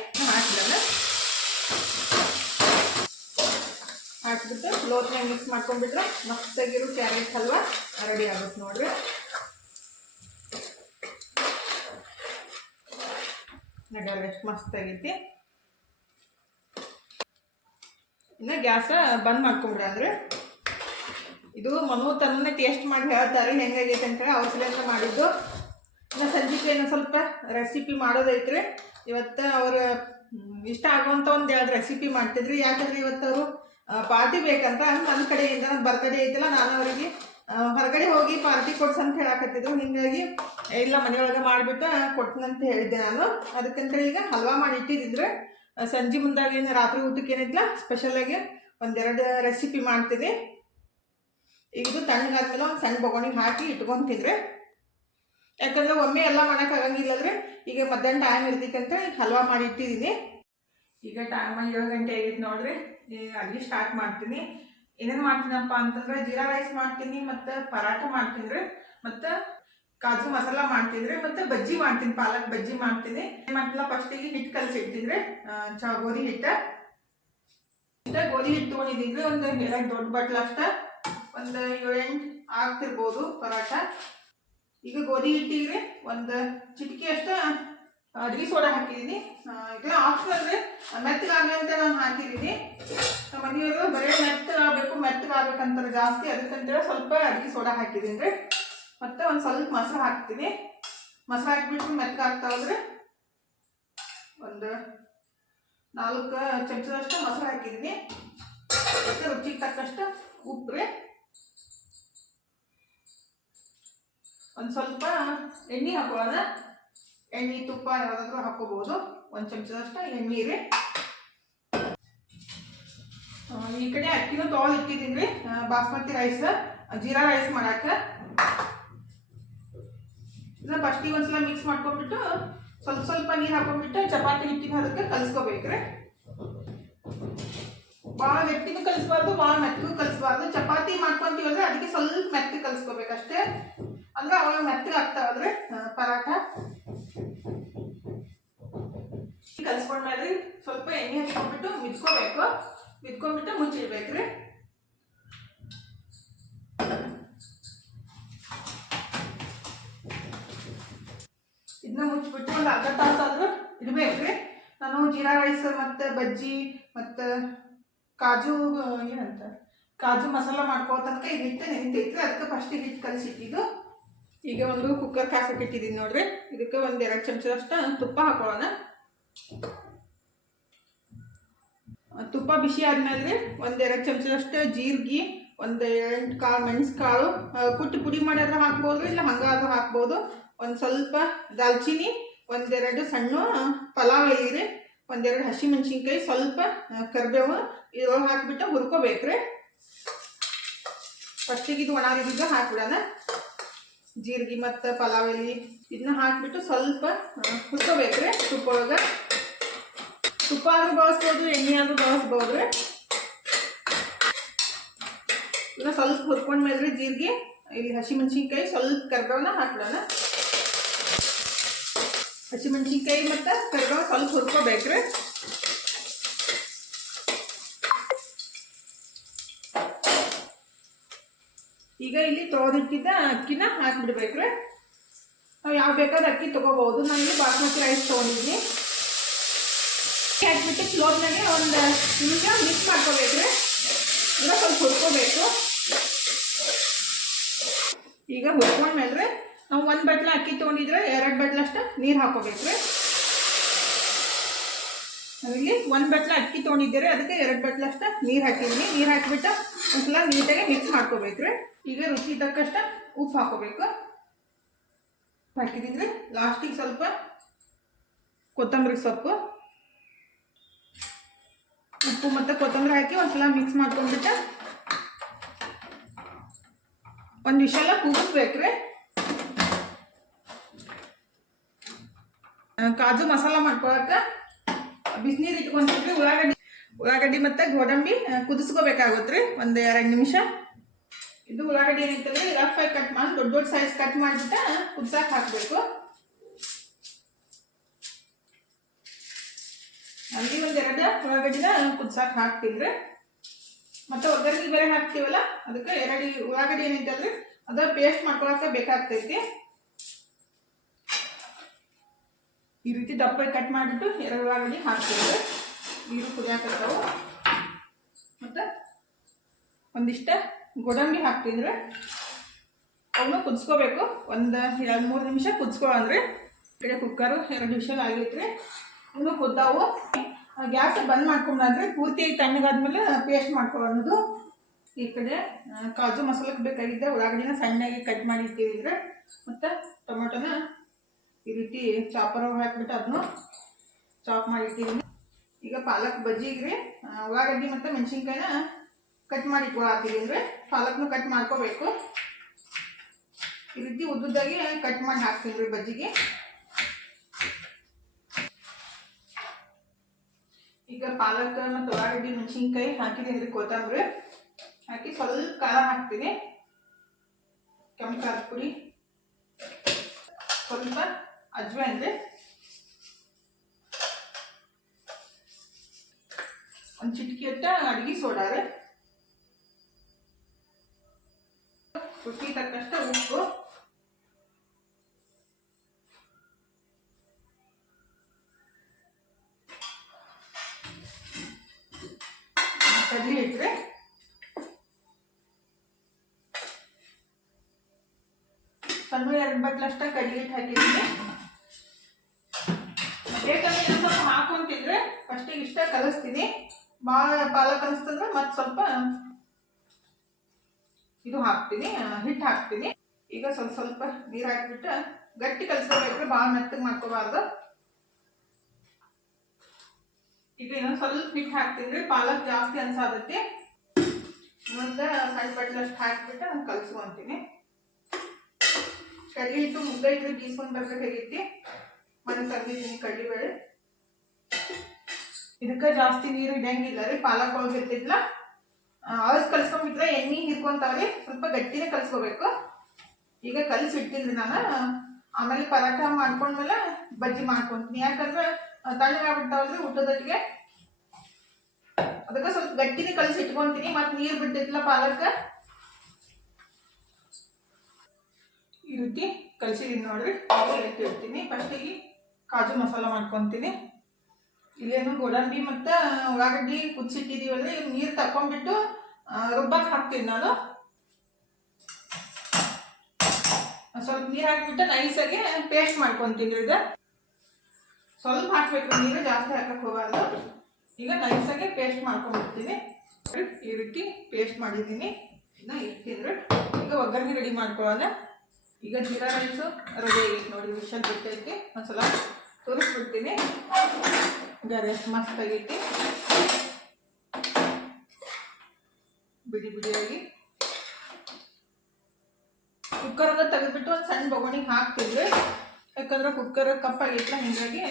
ಹಾಕ್ಬಿಟ್ಟು ಲೋತ್ನಾಗ ಮಿಕ್ಸ್ ಮಾಡ್ಕೊಂಡ್ಬಿಟ್ರೆ ಮಸ್ತಾಗಿರೋ ಕ್ಯಾರೆಟ್ ಹಲ್ವಾ ರೆಡಿ ಆಗುತ್ತೆ ನೋಡ್ರಿ. ನಗರ ಎಷ್ಟು ಮಸ್ತ್ ಆಗೈತಿ. ಇನ್ನು ಗ್ಯಾಸ ಬಂದ್ ಮಾಡ್ಕೊಂಡ್ರೆ ಅಂದ್ರೆ ಇದು ಮನು ತನ್ನೇ ಟೇಸ್ಟ್ ಮಾಡಿ ಹೇಳ್ತಾರೆ ಹೆಂಗಾಗೈತೆ ಅಂತೇಳಿ. ಅವ್ರ ಸಲಿಂದ ಮಾಡಿದ್ದು. ಇನ್ನು ಸಂಜೆಗೆ ಏನೋ ಸ್ವಲ್ಪ ರೆಸಿಪಿ ಮಾಡೋದೈತ್ರಿ. ಇವತ್ತು ಅವ್ರು ಇಷ್ಟ ಆಗುವಂಥ ಒಂದು 2 ರೆಸಿಪಿ ಮಾಡ್ತಿದ್ರಿ. ಯಾಕಂದ್ರೆ ಇವತ್ತು ಅವರು ಪಾರ್ಟಿ ಬೇಕಂತ ನನ್ನ ಕಡೆಯಿಂದ ನನ್ನ ಬರ್ತಡೇ ಐತಲ್ಲ, ನಾನು ಅವರಿಗೆ ಹೊರಗಡೆ ಹೋಗಿ ಪಾರ್ಟಿ ಕೊಡ್ಸಂತ ಹೇಳಾಕತ್ತಿದ್ರು. ಹಿಂಗಾಗಿ ಇಲ್ಲ ಮನೆಯೊಳಗೆ ಮಾಡಿಬಿಟ್ಟು ಕೊಡ್ತೀನಂತ ಹೇಳಿದ್ದೆ ನಾನು. ಅದಕ್ಕಂತೇಳಿ ಈಗ ಹಲ್ವಾ ಮಾಡಿ ಇಟ್ಟಿದ್ದಿದ್ರೆ ಸಂಜೆ ಮುಂದಾಗ ಏನು ರಾತ್ರಿ ಊಟಕ್ಕೆ ಏನಿಲ್ಲ ಸ್ಪೆಷಲಾಗಿ 1-2 ರೆಸಿಪಿ ಮಾಡ್ತೀನಿ. ಈಗ ಇದು ತಣ್ಣಗಾದ್ಮೇಲೆ ಒಂದು ಸಣ್ಣ ಬೊಗೋಣಿಗೆ ಹಾಕಿ ಇಟ್ಕೊತಿದ್ರೆ, ಯಾಕಂದರೆ ಒಮ್ಮೆ ಎಲ್ಲ ಮಾಡೋಕ್ಕಾಗಂಗಿಲ್ಲದ್ರೆ ಈಗ ಮಧ್ಯಾಹ್ನ ಟೈಮ್ ಇರ್ತೈತಂತ ಹಲ್ವಾ ಮಾಡಿ ಇಟ್ಟಿದ್ದೀನಿ. ಈಗ ಟೈಮ್ 7 ಗಂಟೆ ಆಗೈತೆ ನೋಡ್ರಿ. ಈಗ ಅಡುಗೆ ಸ್ಟಾರ್ಟ್ ಮಾಡ್ತೀನಿ. ಏನೇನು ಮಾಡ್ತೀನಪ್ಪ ಅಂತಂದ್ರೆ ಜೀರಾ ರೈಸ್ ಮಾಡ್ತೀನಿ, ಮತ್ತು ಪರಾಟ ಮಾಡ್ತೀನಿ ರೀ, ಮತ್ತು ಕಾಜು ಮಸಾಲ ಮಾಡ್ತಿದ್ರಿ, ಮತ್ತು ಬಜ್ಜಿ ಮಾಡ್ತೀನಿ, ಪಾಲಕ್ ಬಜ್ಜಿ ಮಾಡ್ತೀನಿ. ಮಾಡ್ತಿಲ್ಲ ಫಸ್ಟಿಗೆ ಹಿಟ್ಟು ಕಲಸಿಡ್ತಿದ್ರಿ, ಗೋಧಿ ಹಿಟ್ಟು ತೊಗೊಂಡಿದ್ದೀನಿ. ಒಂದು 2 ದೊಡ್ಡ ಬಟ್ಲು ಅಷ್ಟ, ಒಂದು 7-8 ಆಗ್ತಿರ್ಬೋದು ಪರಾಟ. ಈಗ ಗೋಧಿ ಹಿಟ್ಟಿಗೆ ಒಂದು ಚಿಟಿಕೆ ಅಷ್ಟ ಅಡುಗೆ ಸೋಡಾ ಹಾಕಿದ್ದೀನಿ. ಇದೆಲ್ಲ ಆಪ್ಷನಲ್ ರೀ, ಮೆತ್ತಗಾಗಲಿ ಅಂತ ನಾನು ಹಾಕಿದ್ದೀನಿ. ನಮ್ಮ ಮನೆಯವರು ಬರೀ ಮೆತ್ತಗಾಗಬೇಕಂತಾರೆ ಜಾಸ್ತಿ, ಅದಕ್ಕಂತೇಳಿ ಸ್ವಲ್ಪ ಅಡುಗೆ ಸೋಡಾ ಹಾಕಿದ್ದೀನಿ ರೀ. ಮತ್ತು ಒಂದು ಸ್ವಲ್ಪ ಮೊಸರು ಹಾಕ್ತೀನಿ. ಮೊಸರು ಹಾಕಿಬಿಟ್ಟು ಮೆತ್ತಗಾಗ್ತಾವ್ರಿ. ಒಂದು 4 ಚಮಚದಷ್ಟು ಮೊಸರು ಹಾಕಿದ್ದೀನಿ. ಮತ್ತು ರುಚಿಗೆ ತಕ್ಕಷ್ಟು ಉಪ್ಪು ರೀ. ಒಂದು ಸ್ವಲ್ಪ ಎಣ್ಣೆ ಹಾಕೊಳ್ಳೋಣ. ಎಣ್ಣೆ ತುಪ್ಪ ಯಾವುದಾದ್ರೂ ಹಾಕೋಬಹುದು. 1 ಚಮಚದಷ್ಟು ಎಣ್ಣೆ ರೀ. ಈ ಕಡೆ ಅಕ್ಕಿನೂ ತೊಳೆದು ಇಟ್ಟಿದ್ದೀನಿ ರೀ. ಬಾಸ್ಮತಿ ರೈಸ್, ಜೀರಾ ರೈಸ್ ಮಾಡಕ್ಕೆ. ಇದನ್ನ ಫಸ್ಟಿಗೆ ಒಂದ್ಸಲ ಮಿಕ್ಸ್ ಮಾಡ್ಕೊಂಡ್ಬಿಟ್ಟು ಸ್ವಲ್ಪ ನೀರು ಹಾಕೊಂಡ್ಬಿಟ್ಟು ಚಪಾತಿ ಹಿಟ್ಟಿನ ಅದಕ್ಕೆ ಕಲಿಸ್ಕೋಬೇಕ್ರಿ. ಭಾಳ ಗಟ್ಟಿನೂ ಕಲಿಸ್ಬಾರ್ದು, ಭಾಳ ಮೆತ್ತಗೂ ಕಲಿಸ್ಬಾರ್ದು. ಚಪಾತಿ ಮಾಡ್ಕೊಂತೀವಲ್ರಿ ಅದಕ್ಕೆ ಸ್ವಲ್ಪ ಮೆತ್ತಗೆ ಕಲಿಸ್ಕೋಬೇಕಷ್ಟೇ. ಅಂದ್ರೆ ಅವಾಗ ಮೆತ್ತಗೆ ಆಗ್ತಾವಲ್ರಿ ಪರಾಠ. ಕಲಿಸ್ಕೊಂಡ್ಮೇಲೆ ಸ್ವಲ್ಪ ಎಣ್ಣೆ ಹಚ್ಕೊಂಡ್ಬಿಟ್ಟು ಮಿದ್ಕೊಂಡ್ಬಿಟ್ಟು ಮುಚ್ಚಿಡ್ಬೇಕ್ರಿ. ಇದನ್ನ ಮುಚ್ಚಿಬಿಟ್ಟು ಒಂದು ಅರ್ಧ ತಾಸಾದ್ರೂ ಇಡಬೇಕ್ರಿ. ನಾನು ಜೀರಾ ರೈಸ್ ಮತ್ತು ಬಜ್ಜಿ ಮತ್ತು ಕಾಜು ಕಾಜು ಮಸಾಲ ಮಾಡ್ಕೋ ತನಕ ಇದು ಹಿಟ್ಟು ನೆನಿತೈತ್ರಿ. ಅದಕ್ಕೆ ಫಸ್ಟಿಗೆ ಹಿಟ್ಟು ಕಲಿಸಿಟ್ಟಿದ್ದು. ಈಗ ಒಂದು ಕುಕ್ಕರ್ ಕಾಸಕ್ಕೆ ಇಟ್ಟಿದ್ದೀನಿ ನೋಡ್ರಿ. ಇದಕ್ಕೆ 1-2 ಚಮಚದಷ್ಟು ತುಪ್ಪ ಹಾಕೊಳ್ಳೋಣ. ತುಪ್ಪ ಬಿಸಿ ಆದ್ಮೇಲೆ 1-2 ಚಮಚದಷ್ಟು ಜೀರಿಗೆ, 1-8 ಕಾಳು ಮೆಣಸು ಕಾಳು ಕುಟ್ಟಿ ಪುಡಿ ಮಾಡಿದ್ರೆ ಹಾಕ್ಬೋದು, ಇಲ್ಲ ಹಂಗಾದ್ರೂ ಹಾಕ್ಬೋದು. ಒಂದು ಸ್ವಲ್ಪ ದಾಲ್ಚಿನ್ನಿ, 1-2 ಸಣ್ಣ ಪಲಾವ್ ಎಲೆ ರೀ, 1-2 ಹಸಿಮೆಣ್ಸಿನ್ಕಾಯಿ, ಸ್ವಲ್ಪ ಕರಿಬೇವು ಇದ್ರೊಳಗೆ ಹಾಕಿಬಿಟ್ಟು ಹುರ್ಕೋಬೇಕ್ರಿ. ಫಸ್ಟಿಗೆ ಇದು ಒಣಗಿದ್ದು ಹಾಕ್ಬಿಡೋಣ. ಜೀರಿಗೆ ಮತ್ತು ಪಲಾವ್ ಎಲೆ ಇದನ್ನ ಹಾಕಿಬಿಟ್ಟು ಸ್ವಲ್ಪ ಹುರ್ಕೋಬೇಕ್ರಿ ತುಪ್ಪ ಒಳಗೆ. ತುಪ್ಪ ಆದ್ರೂ ಬಳಸ್ಬೋದು, ಎಣ್ಣೆ ಆದ್ರೂ ಬಳಸ್ಬೋದು ರೀ. ಇದನ್ನ ಸ್ವಲ್ಪ ಹುರ್ಕೊಂಡ್ಮೇಲೆ ಜೀರಿಗೆ, ಇಲ್ಲಿ ಹಸಿಮೆಣ್ಸಿನ್ಕಾಯಿ, ಸ್ವಲ್ಪ ಕರಿಬೇವನ್ನ ಹಾಕ್ಬಿಡೋಣ. ಹಸಿಮೆಣ್ಸಿನ್ಕಾಯಿ ಮತ್ತು ಕರಿಬೇವು ಸ್ವಲ್ಪ ಹುರ್ಕೋಬೇಕ್ರಿ. ಈಗ ಇಲ್ಲಿ ತೊಳೆದಿಟ್ಟಿದ್ದ ಅಕ್ಕಿನ ಹಾಕಿಬಿಡ್ಬೇಕ್ರಿ. ನಾವು ಯಾವ ಬೇಕಾದ ಅಕ್ಕಿ ತೊಗೋಬಹುದು. ನಾನು ಇಲ್ಲಿ ಬಾಸ್ಮತಿ ರೈಸ್ ತೊಗೊಂಡಿದ್ದೀನಿ. ಹಾಕ್ಬಿಟ್ಟು ಸ್ಲೋವ್ನಾಗೆ 1 ನಿಮಿಷ ಮಿಕ್ಸ್ ಮಾಡ್ಕೋಬೇಕ್ರಿ. ಈಗ ಸ್ವಲ್ಪ ಹುರ್ಕೋಬೇಕು. ಈಗ ಹುರ್ಕೊಂಡ್ಮೇಲೆ ನಾವು 1 ಬಟ್ಲ ಅಕ್ಕಿ ತೊಗೊಂಡಿದ್ರೆ 2 ಬಟ್ಲಷ್ಟು ನೀರು ಹಾಕೋಬೇಕ್ರಿ. ನಾವಿಲ್ಲಿ 1 ಬಟ್ಲ ಅಕ್ಕಿ ತೊಗೊಂಡಿದ್ದೀರಿ, ಅದಕ್ಕೆ 2 ಬಟ್ಲಷ್ಟು ನೀರು ಹಾಕಿದ್ದೀನಿ. ನೀರು ಹಾಕಿಬಿಟ್ಟು ಒಂದ್ಸಲ ನೀಟಾಗಿ ಮಿಕ್ಸ್ ಮಾಡ್ಕೋಬೇಕ್ರಿ. ಈಗ ರುಚಿ ತಕ್ಕಷ್ಟು ಉಪ್ಪು ಹಾಕೋಬೇಕು. ಹಾಕಿದ್ದೀನಿ. ಲಾಸ್ಟಿಗೆ ಸ್ವಲ್ಪ ಕೊತ್ತಂಬರಿ ಸೊಪ್ಪು, ಉಪ್ಪು ಮತ್ತು ಕೊತ್ತಂಬರಿ ಹಾಕಿ ಒಂದ್ಸಲ ಮಿಕ್ಸ್ ಮಾಡ್ಕೊಂಡ್ಬಿಟ್ಟು 1 ವಿಷಲ ಕೂಗಿಸ್ಬೇಕ್ರಿ. ಕಾಜು ಮಸಾಲ ಮಾಡ್ಕೊಳಕ್ಕೆ ಬಿಸಿನೀರು ಇಟ್ಕೊಂಡ್ಬಿಟ್ರಿ. ಉಳ್ಳಾಗಡ್ಡಿ ಮತ್ತು ಗೋಡಂಬಿ ಕುದಿಸ್ಕೋಬೇಕಾಗುತ್ತೆ ರೀ 1-2 ನಿಮಿಷ. ಇದು ಉಳ್ಳಾಗಡ್ಡಿ ಏನೈತಂದ್ರೆ ರಫ್ ಆಗಿ ಕಟ್ ಮಾಡಿ ದೊಡ್ಡ ಸೈಜ್ ಕಟ್ ಮಾಡಿಬಿಟ್ಟು ಕುದಿಸಕ್ಕೆ ಹಾಕಬೇಕು. ಅಲ್ಲಿ 1-2 ಉಳ್ಳಾಗಡ್ಡಿನ ಕುದಿಸಕ್ಕೆ ಹಾಕ್ತಿದ್ರಿ. ಮತ್ತು ಒಗ್ಗರಣೆ ಬೇರೆ ಹಾಕ್ತೀವಲ್ಲ, ಅದಕ್ಕೆ 2 ಉಳ್ಳಾಗಡ್ಡಿ ಏನೈತಲ್ರಿ ಅದ ಪೇಸ್ಟ್ ಮಾಡ್ಕೊಳಕ್ಕೆ ಬೇಕಾಗ್ತೈತಿ. ಈ ರೀತಿ ದಪ್ಪ ಕಟ್ ಮಾಡಿಬಿಟ್ಟು 2 ಉಳ್ಳಾಗಡ್ಡಿ ಹಾಕ್ತೀವಿ. ನೀರು ಕುದಿಯಾಕತ್ತಾವು. ಮತ್ತು ಒಂದಿಷ್ಟ ಗೋಡಂಬಿ ಹಾಕ್ತಿದ್ರೆ ಅವನು ಕುದಿಸ್ಕೋಬೇಕು. 1-2-3 ನಿಮಿಷ ಕುದಿಸ್ಕೊಳ್ಳಂದ್ರೆ. ಈ ಕಡೆ ಕುಕ್ಕರು 2 ವಿಷಲ್ ಆಗೈತ್ರಿ. ಇವನು ಕುದ್ದಾವು. ಗ್ಯಾಸ್ ಬಂದ್ ಮಾಡ್ಕೊಂಡ್ರೆ ಪೂರ್ತಿ ತಣ್ಣಗಾದ್ಮೇಲೆ ಪೇಸ್ಟ್ ಮಾಡ್ಕೊಳ್ಳೋದು. ಈ ಕಡೆ ಕಾಜು ಮಸಾಲಕ್ಕೆ ಬೇಕಾಗಿದ್ದ ಉಳ್ಳಾಗಡ್ಡಿನ ಸಣ್ಣಗೆ ಕಟ್ ಮಾಡಿ ಇಟ್ಟಿದ್ರೆ, ಮತ್ತು ಟೊಮೆಟೊನ ಈ ರೀತಿ ಚಾಪರ್ ಹಾಕಿಬಿಟ್ಟು ಅದನ್ನು ಚಾಪ್ ಮಾಡಿ ಇಟ್ಟಿದ್ದೀನಿ. ಈಗ ಪಾಲಕ್ ಬಜ್ಜಿಗೆ ಉಳ್ಳಾಗಡ್ಡಿ ಮತ್ತು ಮೆಣಸಿನ್ಕಾಯಿನ ಕಟ್ ಮಾಡಿ ಇಟ್ಕೊಳತ್ತಿದ್ದೀನಿ. ಪಾಲಕ್ನು ಕಟ್ ಮಾಡ್ಕೋಬೇಕು. ಈ ರೀತಿ ಉದ್ದುದ್ದಾಗಿ ಕಟ್ ಮಾಡಿ ಹಾಕ್ತೀನಿ ಬಜ್ಜಿಗೆ. ಈಗ ಪಾಲಕ್ ಮತ್ತು ಉಳ್ಳಾಗಡ್ಡಿ ಮೆಣಸಿನ್ಕಾಯಿ ಹಾಕಿದ್ದೀನಿ. ಕೊತ್ತಂಬರಿ ಹಾಕಿ ಸ್ವಲ್ಪ ಖಾರ ಹಾಕ್ತೀನಿ, ಕೆಂಪು ಖಾರದ ಪುಡಿ, ಸ್ವಲ್ಪ ಅಜ್ವಾइन ರೀ, 1 ಚಿಟಿಕೆ ಅಡಿಗೆ ಸೋಡಾ ರೀ, ರುಚಿ ತಕ್ಕಷ್ಟು ಉಪ್ಪು, ಕಡ್ಲಿ ಹಿಟ್ಟು, ಸಣ್ಣ 2 ಬಟ್ಲಷ್ಟ ಕಡ್ಲಿ ಹಿಟ್ಟು ಹಾಕಿದ್ದೀನಿ. ಬೇಕಂದ್ರೆ ಸ್ವಲ್ಪ ಹಾಕೊಂತಿದ್ರೆ ಫಸ್ಟಿಗೆ ಇಷ್ಟ ಕಲಿಸ್ತೀನಿ. ಭಾಳ ಪಾಲಕ್ ಅನಿಸ್ತಂದ್ರೆ ಮತ್ತೆ ಸ್ವಲ್ಪ ಇದು ಹಾಕ್ತೀನಿ, ಹಿಟ್ಟು ಹಾಕ್ತೀನಿ. ಈಗ ಸ್ವಲ್ಪ ಸ್ವಲ್ಪ ನೀರು ಹಾಕಿಬಿಟ್ಟು ಗಟ್ಟಿ ಕಲಿಸ್ಕೋಬೇಕು, ಭಾಳ ಮೆತ್ತಗೆ ಮಾಡ್ಕೋಬಾರ್ದು. ಈಗ ಇನ್ನೊಂದು ಸ್ವಲ್ಪ ಹಿಟ್ಟು ಹಾಕ್ತೀನಿ, ಪಾಲಕ್ ಜಾಸ್ತಿ ಅನ್ಸಾದೈತಿ. ಇನ್ನೊಂದು ಸಣ್ಣ ಬಟ್ಲಷ್ಟು ಹಾಕಿಬಿಟ್ಟು ನಾನು ಕಲಿಸ್ಕೊಂತೀನಿ. ಕಡ್ಲಿ ಹಿಟ್ಟು ಮುದ್ದೆ ಇದ್ರೆ ಬೀಸ್ಕೊಂಡು ಬರ್ಬೇಕಾಗೈತಿ. ಮನೆ ತಂದಿದ್ದೀನಿ ಕಡ್ಲಿಬೇಳೆ. ಇದಕ್ಕೆ ಜಾಸ್ತಿ ನೀರು ಇಡಂಗಿಲ್ಲ ರೀ, ಪಾಲಕ್ ಒಳಗೆ ಇರ್ತಿದ್ಲ. ಅಳಸ್ ಕಲ್ಸ್ಕೊಂಡ್ಬಿಟ್ರೆ ಎಣ್ಣೆ ಹಿಡ್ಕೊಂತಾವ್ರಿ, ಸ್ವಲ್ಪ ಗಟ್ಟಿನೇ ಕಲ್ಸ್ಕೋಬೇಕು. ಈಗ ಕಲಿಸಿಡ್ತೀನಿ ನಾನು. ಆಮೇಲೆ ಪರಾಟ ಮಾಡ್ಕೊಂಡ್ಮೇಲೆ ಬಜ್ಜಿ ಮಾಡ್ಕೊಂತೀನಿ. ಯಾಕಂದ್ರೆ ತಣ್ಣಗಾಗ್ಬಿಡ್ತಾವಲ್ರಿ ಊಟದೊಟ್ಟಿಗೆ, ಅದಕ್ಕೆ ಸ್ವಲ್ಪ ಗಟ್ಟಿನೇ ಕಲಿಸಿ ಇಟ್ಕೊಂತೀನಿ. ಮತ್ತೆ ನೀರು ಬಿಡ್ತೈತಿಲ್ಲ ಪಾಲಕ್, ಈ ರೀತಿ ಕಲಿಸಿದೀನಿ ನೋಡ್ರಿ. ಎತ್ತಿ ಇಡ್ತೀನಿ. ಫಸ್ಟಿಗೆ ಕಾಜು ಮಸಾಲ ಮಾಡ್ಕೊತೀನಿ. ಇಲ್ಲೇನು ಗೋಡಂಬಿ ಮತ್ತು ಉಳ್ಳಾಗಡ್ಡಿ ಕುದಿಸಿಟ್ಟಿದ್ದೀವಲ್ರಿ, ನೀರು ತಕೊಂಡ್ಬಿಟ್ಟು ರುಬ್ಬಕ್ಕೆ ಹಾಕ್ತೀನಿ ನಾನು. ಸ್ವಲ್ಪ ನೀರು ಹಾಕ್ಬಿಟ್ಟು ನೈಸಾಗಿ ಪೇಸ್ಟ್ ಮಾಡ್ಕೊತೀನಿ. ಇದು ಸ್ವಲ್ಪ ಹಾಕ್ಬೇಕು ನೀರು, ಜಾಸ್ತಿ ಹಾಕಕ್ಕೆ ಹೋಗಬಾರ್ದು. ಈಗ ನೈಸಾಗಿ ಪೇಸ್ಟ್ ಮಾಡ್ಕೊಂಡ್ಬಿಡ್ತೀನಿ. ಈ ರೀತಿ ಪೇಸ್ಟ್ ಮಾಡಿದ್ದೀನಿ. ಇದನ್ನ ಇಡ್ತೀನಿ. ಈಗ ಒಗ್ಗರಣೆ ರೆಡಿ ಮಾಡ್ಕೊಳ್ಳೋಣ. ಈಗ ಜೀರಾ ರೈಸು ರೆಡಿ ಆಗೈತೆ ನೋಡಿ, ವಿಷಲ್ ಬಿಟ್ಟೈತಿ. ಒಂದ್ಸಲ ತೋರಿಸ್ಬಿಡ್ತೀನಿ. ಗರೆ ಮಸ್ತ್ ಆಗೈತಿ, ಬಿಡಿ ಬಿಡಿಯಾಗಿ. ಕುಕ್ಕರನ್ನ ತೆಗೆದ್ಬಿಟ್ಟು ಒಂದು ಸಣ್ಣ ಬೊಗಣಿಗೆ ಹಾಕ್ತಿದ್ವಿ, ಯಾಕಂದ್ರೆ ಕುಕ್ಕರ್ ಕಪ್ಪಾಗೈತಲ್ಲ, ಹೀಗಾಗಿ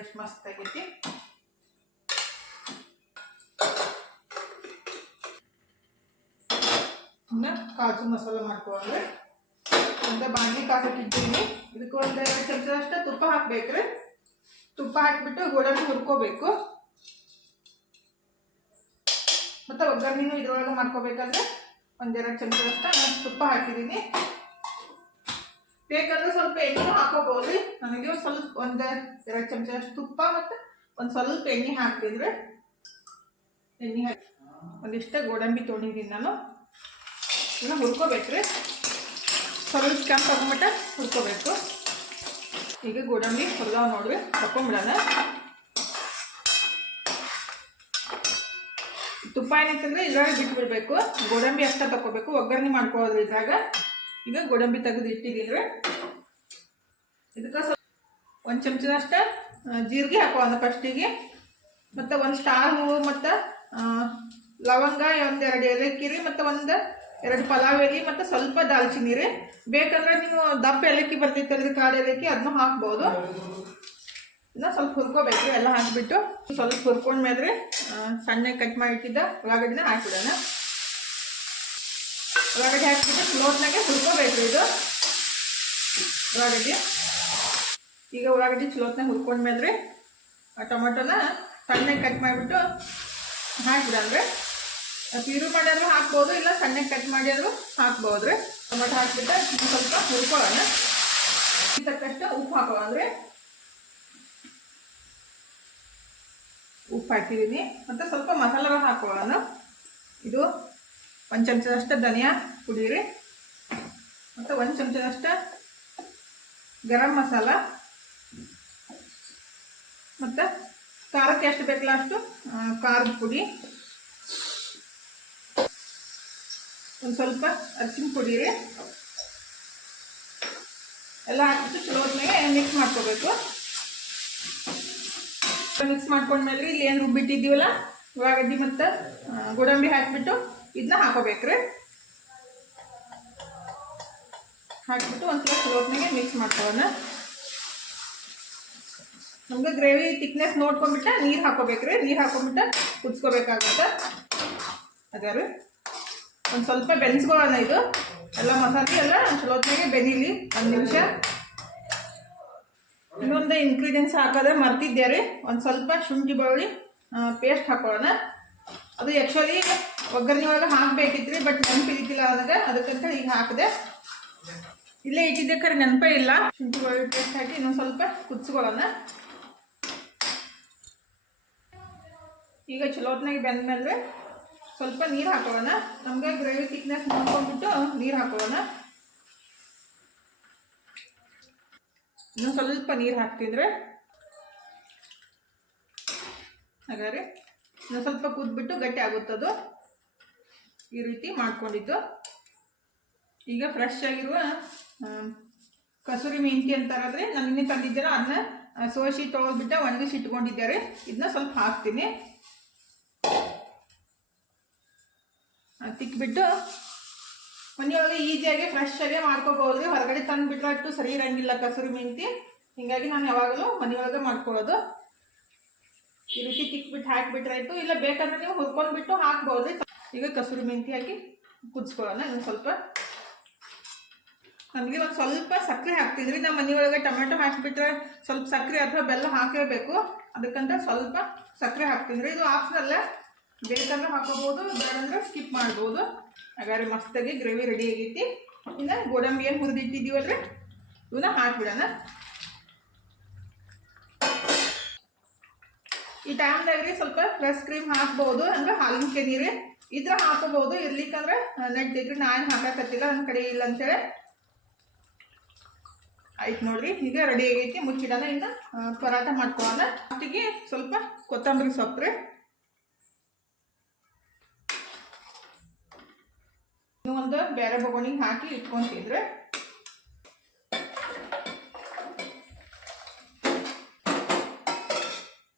ಎಷ್ಟು ಮಸ್ತ್ ಆಗೈತಿ. ಇನ್ನು ಕಾಜು ಮಸಾಲ ಮಾಡ್ಕೊಳ್ಳೋಣ. ಒಂದು ಬಾಣಲಿ ಕಾಸಕ್ಕಿದ್ದೀನಿ. ಇದಕ್ಕೆ ಒಂದು 2 ಚಮಚದಷ್ಟು ತುಪ್ಪ ಹಾಕ್ಬೇಕ್ರಿ. ತುಪ್ಪ ಹಾಕ್ಬಿಟ್ಟು ಗೋಡಂಬಿ ಹುರ್ಕೋಬೇಕು. ಮತ್ತು ಒಗ್ಗರಣೆನೂ ಇದ್ರೊಳಗೆ ಮಾಡ್ಕೋಬೇಕಾದ್ರೆ 1-2 ಚಮಚದಷ್ಟು ತುಪ್ಪ ಹಾಕಿದ್ದೀನಿ. ಬೇಕಂದ್ರೆ ಸ್ವಲ್ಪ ಎಣ್ಣೆ ಹಾಕೋಬೋದು. ನನಗೆ ಸ್ವಲ್ಪ 1-2 ಚಮಚದಷ್ಟು ತುಪ್ಪ ಮತ್ತು ಒಂದು ಸ್ವಲ್ಪ ಎಣ್ಣೆ ಹಾಕ್ತಿದ್ರೆ, ಎಣ್ಣೆ ಹಾಕಿ ಒಂದಿಷ್ಟು ಗೋಡಂಬಿ ತೊಗೊಂಡಿದ್ದೀನಿ ನಾನು. ಇದನ್ನ ಹುರ್ಕೋಬೇಕ್ರಿ, ಸ್ವಲ್ಪ ಕೆಂಪು ತಗೊಂಬಿಟ್ಟ ಹುರ್ಕೋಬೇಕು. ಈಗ ಗೋಡಂಬಿ ಹುರ್ದಾವ್ ನೋಡ್ರಿ, ತಕೊಂಬಿಡೋಣ. ತುಪ್ಪ ಏನಂತಂದ್ರೆ ಇದ್ರಾಗ ಬಿಟ್ಬಿಡ್ಬೇಕು, ಗೋಡಂಬಿ ಅಷ್ಟೇ ತಗೋಬೇಕು. ಒಗ್ಗರಣೆ ಮಾಡ್ಕೊಳ್ಳೋದ್ರಿ ಇದ್ರಾಗ. ಈಗ ಗೋಡಂಬಿ ತೆಗೆದು ಇಟ್ಟಿದ್ದೀನಿ. ಇದಕ್ಕೆ ಸ್ವಲ್ಪ 1 ಚಮಚದಷ್ಟು ಜೀರಿಗೆ ಹಾಕೋಣ ಫಸ್ಟಿಗೆ. ಮತ್ತು 1 ಸ್ಟಾರ್ ಹೂವು ಮತ್ತು ಲವಂಗ, 1-2 ಏಲಕ್ಕಿ ರೀ, ಮತ್ತು 1-2 ಪಲಾವ್ ಎಲೆ, ಮತ್ತು ಸ್ವಲ್ಪ ದಾಲ್ಚಿನ್ನಿ ರೀ. ಬೇಕಂದ್ರೆ ನೀವು ದಪ್ಪ ಏಲಕ್ಕಿ ಬರ್ತೈತಲ್ರಿ, ಕಾಡು ಏಲಕ್ಕಿ, ಅದನ್ನು ಹಾಕ್ಬೋದು. ಇನ್ನು ಸ್ವಲ್ಪ ಹುರ್ಕೋಬೇಕ್ರಿ. ಎಲ್ಲ ಹಾಕಿಬಿಟ್ಟು ಸ್ವಲ್ಪ ಹುರ್ಕೊಂಡ್ಮೇಲೆ ಸಣ್ಣ ಕಟ್ ಮಾಡಿ ಇಟ್ಟಿದ್ದ ಉಳ್ಳಾಗಡ್ಡಿನ ಹಾಕಿಬಿಡೋಣ. ಉಳ್ಳಾಗಡ್ಡಿ ಹಾಕಿಬಿಟ್ಟು ಸ್ಲೋತ್ನಾಗೆ ಹುರ್ಕೋಬೇಕ್ರಿ ಇದು ಉಳ್ಳಾಗಡ್ಡಿ. ಈಗ ಉಳ್ಳಾಗಡ್ಡಿ ಸ್ಲೋತ್ನಾಗ ಹುರ್ಕೊಂಡ್ಮೇಲೆ ಟೊಮೆಟೊನ ಸಣ್ಣಗೆ ಕಟ್ ಮಾಡಿಬಿಟ್ಟು ಹಾಕಿಬಿಡಂದ್ರೆ, ಪೀರು ಮಾಡಿದ್ರು ಹಾಕ್ಬೋದು, ಇಲ್ಲ ಸಣ್ಣಗೆ ಕಟ್ ಮಾಡಿದ್ರು ಹಾಕ್ಬೋದು ರೀ. ಟೊಮೆಟೊ ಹಾಕ್ಬಿಟ್ಟು ಸ್ವಲ್ಪ ಹುರ್ಕೊಳ್ಳೋಣ. ತಕ್ಕಷ್ಟು ಉಪ್ಪು ಹಾಕೋಣ. ಉಪ್ಪು ಹಾಕಿದ್ದೀನಿ. ಮತ್ತು ಸ್ವಲ್ಪ ಮಸಾಲೆಗಳು ಹಾಕೊಳ್ಳೋಣ. ಇದು 1 ಚಮಚದಷ್ಟು ಧನಿಯಾ ಪುಡಿ ರೀ, ಮತ್ತು 1 ಚಮಚದಷ್ಟು ಗರಂ ಮಸಾಲ, ಮತ್ತು ಖಾರಕ್ಕೆ ಎಷ್ಟು ಬೇಕಲ್ಲ ಅಷ್ಟು ಖಾರದ ಪುಡಿ, ಒಂದು ಸ್ವಲ್ಪ ಅರಿಶಿನ ಪುಡಿ ರೀ. ಎಲ್ಲ ಹಾಕಿಬಿಟ್ಟು ಚಲೋತ್ನಾಗೆ ಮಿಕ್ಸ್ ಮಾಡ್ಕೋಬೇಕು. ಮಿಕ್ಸ್ ಮಾಡ್ಕೊಂಡ್ಮೇಲೆ ಇಲ್ಲಿ ಏನು ರುಬ್ಬಿಟ್ಟಿದ್ದೀವಲ್ಲ ಉಳ್ಳಾಗಡ್ಡಿ ಮತ್ತು ಗೋಡಂಬಿ ಹಾಕಿಬಿಟ್ಟು ಇದನ್ನ ಹಾಕೋಬೇಕ್ರಿ. ಹಾಕಿಬಿಟ್ಟು ಒಂದ್ಸಲ ಚಲೋತ್ನಾಗೆ ಮಿಕ್ಸ್ ಮಾಡ್ಕೊಳ್ಳೋಣ. ನಮ್ಗೆ ಗ್ರೇವಿ ತಿಕ್ನೆಸ್ ನೋಡ್ಕೊಂಡ್ಬಿಟ್ಟು ನೀರು ಹಾಕೋಬೇಕ್ರಿ. ನೀರು ಹಾಕೊಂಡ್ಬಿಟ್ಟು ಕುದಿಸ್ಕೋಬೇಕಾಗುತ್ತೆ. ಅದೇ ರೀ, ಒಂದು ಸ್ವಲ್ಪ ಬೆನ್ಸ್ಕೊಳ್ಳೋಣ. ಇದು ಎಲ್ಲ ಮಸಾಲೆ ಎಲ್ಲ ಚಲೋತ್ನಾಗೆ ಬೆನೀಲಿ 1 ನಿಮಿಷ. ಇನ್ನೊಂದು ಇಂಗ್ರೀಡಿಯೆಂಟ್ಸ್ ಹಾಕೋದ್ರೆ ಮರ್ತಿದ್ದೆ ರೀ, ಒಂದು ಸ್ವಲ್ಪ ಶುಂಠಿ ಬೆಳ್ಳುಳ್ಳಿ ಪೇಸ್ಟ್ ಹಾಕೊಳ್ಳೋಣ. ಅದು ಆ್ಯಕ್ಚುಲಿ ಒಗ್ಗರಣೆ ಒಳಗೆ ಹಾಕಬೇಕಿತ್ತು, ಬಟ್ ನೆನಪಿದ್ದಿಲ್ಲ ನನಗೆ, ಅದಕ್ಕಂತ ಈಗ ಹಾಕಿದೆ. ಇಲ್ಲೇ ಇಟ್ಟಿದ್ದೆ ಕರೆ ನೆನಪೇ ಇಲ್ಲ. ಶುಂಠಿ ಬೆಳ್ಳುಳ್ಳಿ ಪೇಸ್ಟ್ ಹಾಕಿ ಇನ್ನೊಂದು ಸ್ವಲ್ಪ ಕುದಿಸ್ಕೊಳ್ಳೋಣ. ಈಗ ಚಲೋತ್ನಾಗೆ ಬೆಂದ್ಮೇಲೆ ಸ್ವಲ್ಪ ನೀರು ಹಾಕೊಳ್ಳೋಣ. ನಮಗೆ ಗ್ರೇವಿ ಥಿಕ್ನೆಸ್ ನೋಡ್ಕೊಂಡ್ಬಿಟ್ಟು ನೀರು ಹಾಕೊಳ್ಳೋಣ. ಇನ್ನೂ ಸ್ವಲ್ಪ ನೀರು ಹಾಕ್ತಿದ್ರೆ ಹಾಗಾದ್ರೆ ಇನ್ನೂ ಸ್ವಲ್ಪ ಕುದ್ಬಿಟ್ಟು ಗಟ್ಟಿ ಆಗುತ್ತದು. ಈ ರೀತಿ ಮಾಡ್ಕೊಂಡಿದ್ದು ಈಗ ಫ್ರೆಶ್ ಆಗಿರುವ ಕಸೂರಿ ಮೆಂತಿ ಅಂತಾರಾದ್ರೆ ನಾನು ಇನ್ನೇ ತಂದಿದ್ದೀರ ಅದನ್ನ ಸೋಸಿ ತೊಳೆದ್ಬಿಟ್ಟು ಒಣಗಿಸಿ ಇಟ್ಕೊಂಡಿದ್ದಾರೆ. ಇದನ್ನ ಸ್ವಲ್ಪ ಹಾಕ್ತೀನಿ, ತಿಕ್ಬಿಟ್ಟು ಮನೆಯೊಳಗೆ ಈಸಿಯಾಗಿ ಫ್ರೆಶ್ ಆಗಿ ಮಾಡ್ಕೋಬಹುದು. ಹೊರಗಡೆ ತಂದುಬಿಟ್ರೆ ಅಷ್ಟು ಸರಿ ಇರಂಗಿಲ್ಲ ಕಸೂರಿ ಮೆಂತಿ, ಹಿಂಗಾಗಿ ನಾನು ಯಾವಾಗಲೂ ಮನೆಯೊಳಗೆ ಮಾಡ್ಕೊಳ್ಳೋದು. ಈ ರೀತಿ ತಿಕ್ಬಿಟ್ಟು ಹಾಕಿಬಿಟ್ರಾಯ್ತು, ಇಲ್ಲ ಬೇಕಂದ್ರೆ ನೀವು ಹುರ್ಕೊಂಡ್ಬಿಟ್ಟು ಹಾಕ್ಬೋದು. ಈಗ ಕಸೂರಿ ಮೆಂತಿ ಹಾಕಿ ಕುದಿಸ್ಕೊಳ್ಳೋಣ. ಇನ್ನೊಂದು ಸ್ವಲ್ಪ ನಮಗೆ ಒಂದು ಸ್ವಲ್ಪ ಸಕ್ಕರೆ ಹಾಕ್ತಿದ್ರಿ. ನಮ್ಮ ಮನೆಯೊಳಗೆ ಟೊಮೆಟೊ ಹಾಕಿಬಿಟ್ರೆ ಸ್ವಲ್ಪ ಸಕ್ಕರೆ ಅಥವಾ ಬೆಲ್ಲ ಹಾಕಲೇಬೇಕು, ಅದಕ್ಕಂತ ಸ್ವಲ್ಪ ಸಕ್ಕರೆ ಹಾಕ್ತಿದ್ರಿ. ಇದು ಆಪ್ಷನಲ್ಲ, ಬೇಕಂದ್ರೆ ಹಾಕೋಬೋದು, ಬೇಡಂದ್ರೆ ಸ್ಕಿಪ್ ಮಾಡ್ಬೋದು. ಹಾಗಾದ್ರೆ ಮಸ್ತಾಗಿ ಗ್ರೇವಿ ರೆಡಿ ಆಗೈತಿ. ಇನ್ನು ಗೋಡಂಬಿ ಏನು ಹುರಿದಿಟ್ಟಿದ್ದೀವಲ್ರಿ ಇವನ್ನ ಹಾಕ್ಬಿಡೋಣ. ಈ ಟೈಮ್ದಾಗ್ರಿ ಸ್ವಲ್ಪ ಫ್ರೆಶ್ ಕ್ರೀಮ್ ಹಾಕ್ಬೋದು, ಅಂದ್ರೆ ಹಾಲಿನ ಕೆನೀರಿ ಇದ್ರ ಹಾಕೋಬಹುದು. ಇರ್ಲಿಕ್ಕಂದ್ರೆ ನೆಟ್ಟಿದ್ರಿ, ನಾನು ಹಾಕಕತ್ತಿಲ್ಲ, ನನ್ನ ಕಡೆ ಇಲ್ಲ ಅಂತೇಳಿ. ಆಯ್ತು ನೋಡ್ರಿ, ಈಗ ರೆಡಿ ಆಗೈತಿ. ಮುಚ್ಚಿಡೋಣ. ಇನ್ನು ಪರಾಟ ಮಾಡ್ಕೊಳ್ಳೋಣ. ಅಷ್ಟಿಗೆ ಸ್ವಲ್ಪ ಕೊತ್ತಂಬರಿ ಸೊಪ್ಪು, ಒಂದು ಬೇರೆ ಬೊಗೋಣಿಗೆ ಹಾಕಿ ಇಟ್ಕೊಂತಿದ್ರೆ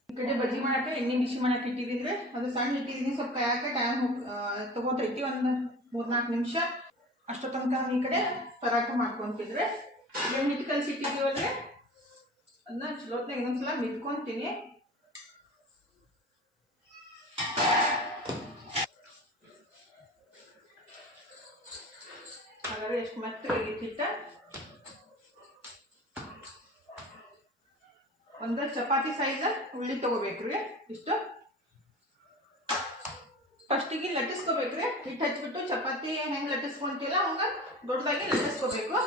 ಈ ಕಡೆ ಬಜ್ಜಿ ಮಾಡಕ್ಕೆ ಎಣ್ಣೆ ಬಿಸಿ ಮಾಡಕ್ಕೆ ಇಟ್ಟಿದ್ರೆ ಅದು ಸಣ್ಣ ಇಟ್ಟಿದ್ದೀನಿ. ಸ್ವಲ್ಪ ಕಾಯಕ್ಕೆ ಟೈಮ್ ತಗೋತೈತಿ, ಒಂದು 3-4 ನಿಮಿಷ. ಅಷ್ಟೋ ತನಕ ನಾನು ಈ ಕಡೆ ಪರಾಟ ಮಾಡ್ಕೊಂತಿದ್ರೆ ಏನು ಹಿಟ್ಟು ಕಲಸಿಟ್ಟಿದ್ದೀವಲ್ರಿ ಅದನ್ನ ಚಲೋತ್ನಾಗ ಇನ್ನೊಂದ್ಸಲ ಮಿಟ್ಕೊಂತೀನಿ. ಹಾಗಾದ್ರೆ ಎಷ್ಟು ಮೆತ್ತಗಾಗೈತಿ ಹಿಟ್ಟ. ಒಂದು ಚಪಾತಿ ಸೈಜ್ ಉಳ್ಳಿ ತಗೋಬೇಕ್ರಿ. ಇಷ್ಟು ಫಸ್ಟಿಗೆ ಲಟ್ಟಿಸ್ಕೋಬೇಕ್ರಿ. ಹಿಟ್ಟು ಹಚ್ಬಿಟ್ಟು ಚಪಾತಿ ಹೆಂಗೆ ಲಟ್ಟಿಸ್ಕೊಂತಿಲ್ಲ ಹಂಗ ದೊಡ್ಡದಾಗಿ ಲಟ್ಟಿಸ್ಕೋಬೇಕು.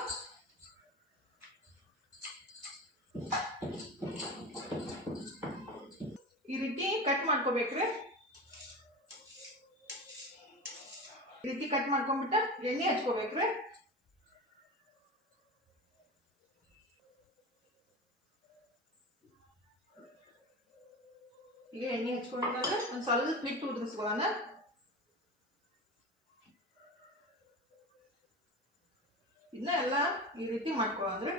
ಈ ರೀತಿ ಕಟ್ ಮಾಡ್ಕೋಬೇಕ್ರಿ. ಈ ರೀತಿ ಕಟ್ ಮಾಡ್ಕೊಂಡ್ಬಿಟ್ಟು ಎಣ್ಣೆ ಹಚ್ಕೋಬೇಕ್ರಿ. ಈಗ ಎಣ್ಣೆ ಹಚ್ಕೊಂಡ್ರೆ ಒಂದು ಸ್ವಲ್ಪ ಹಿಟ್ಟು ಉದುರಿಸ್ಕೊಳ್ಳೋಣ. ಇದನ್ನ ಎಲ್ಲ ಈ ರೀತಿ ಮಾಡ್ಕೊಳ್ಳೋಣ್ರಿ.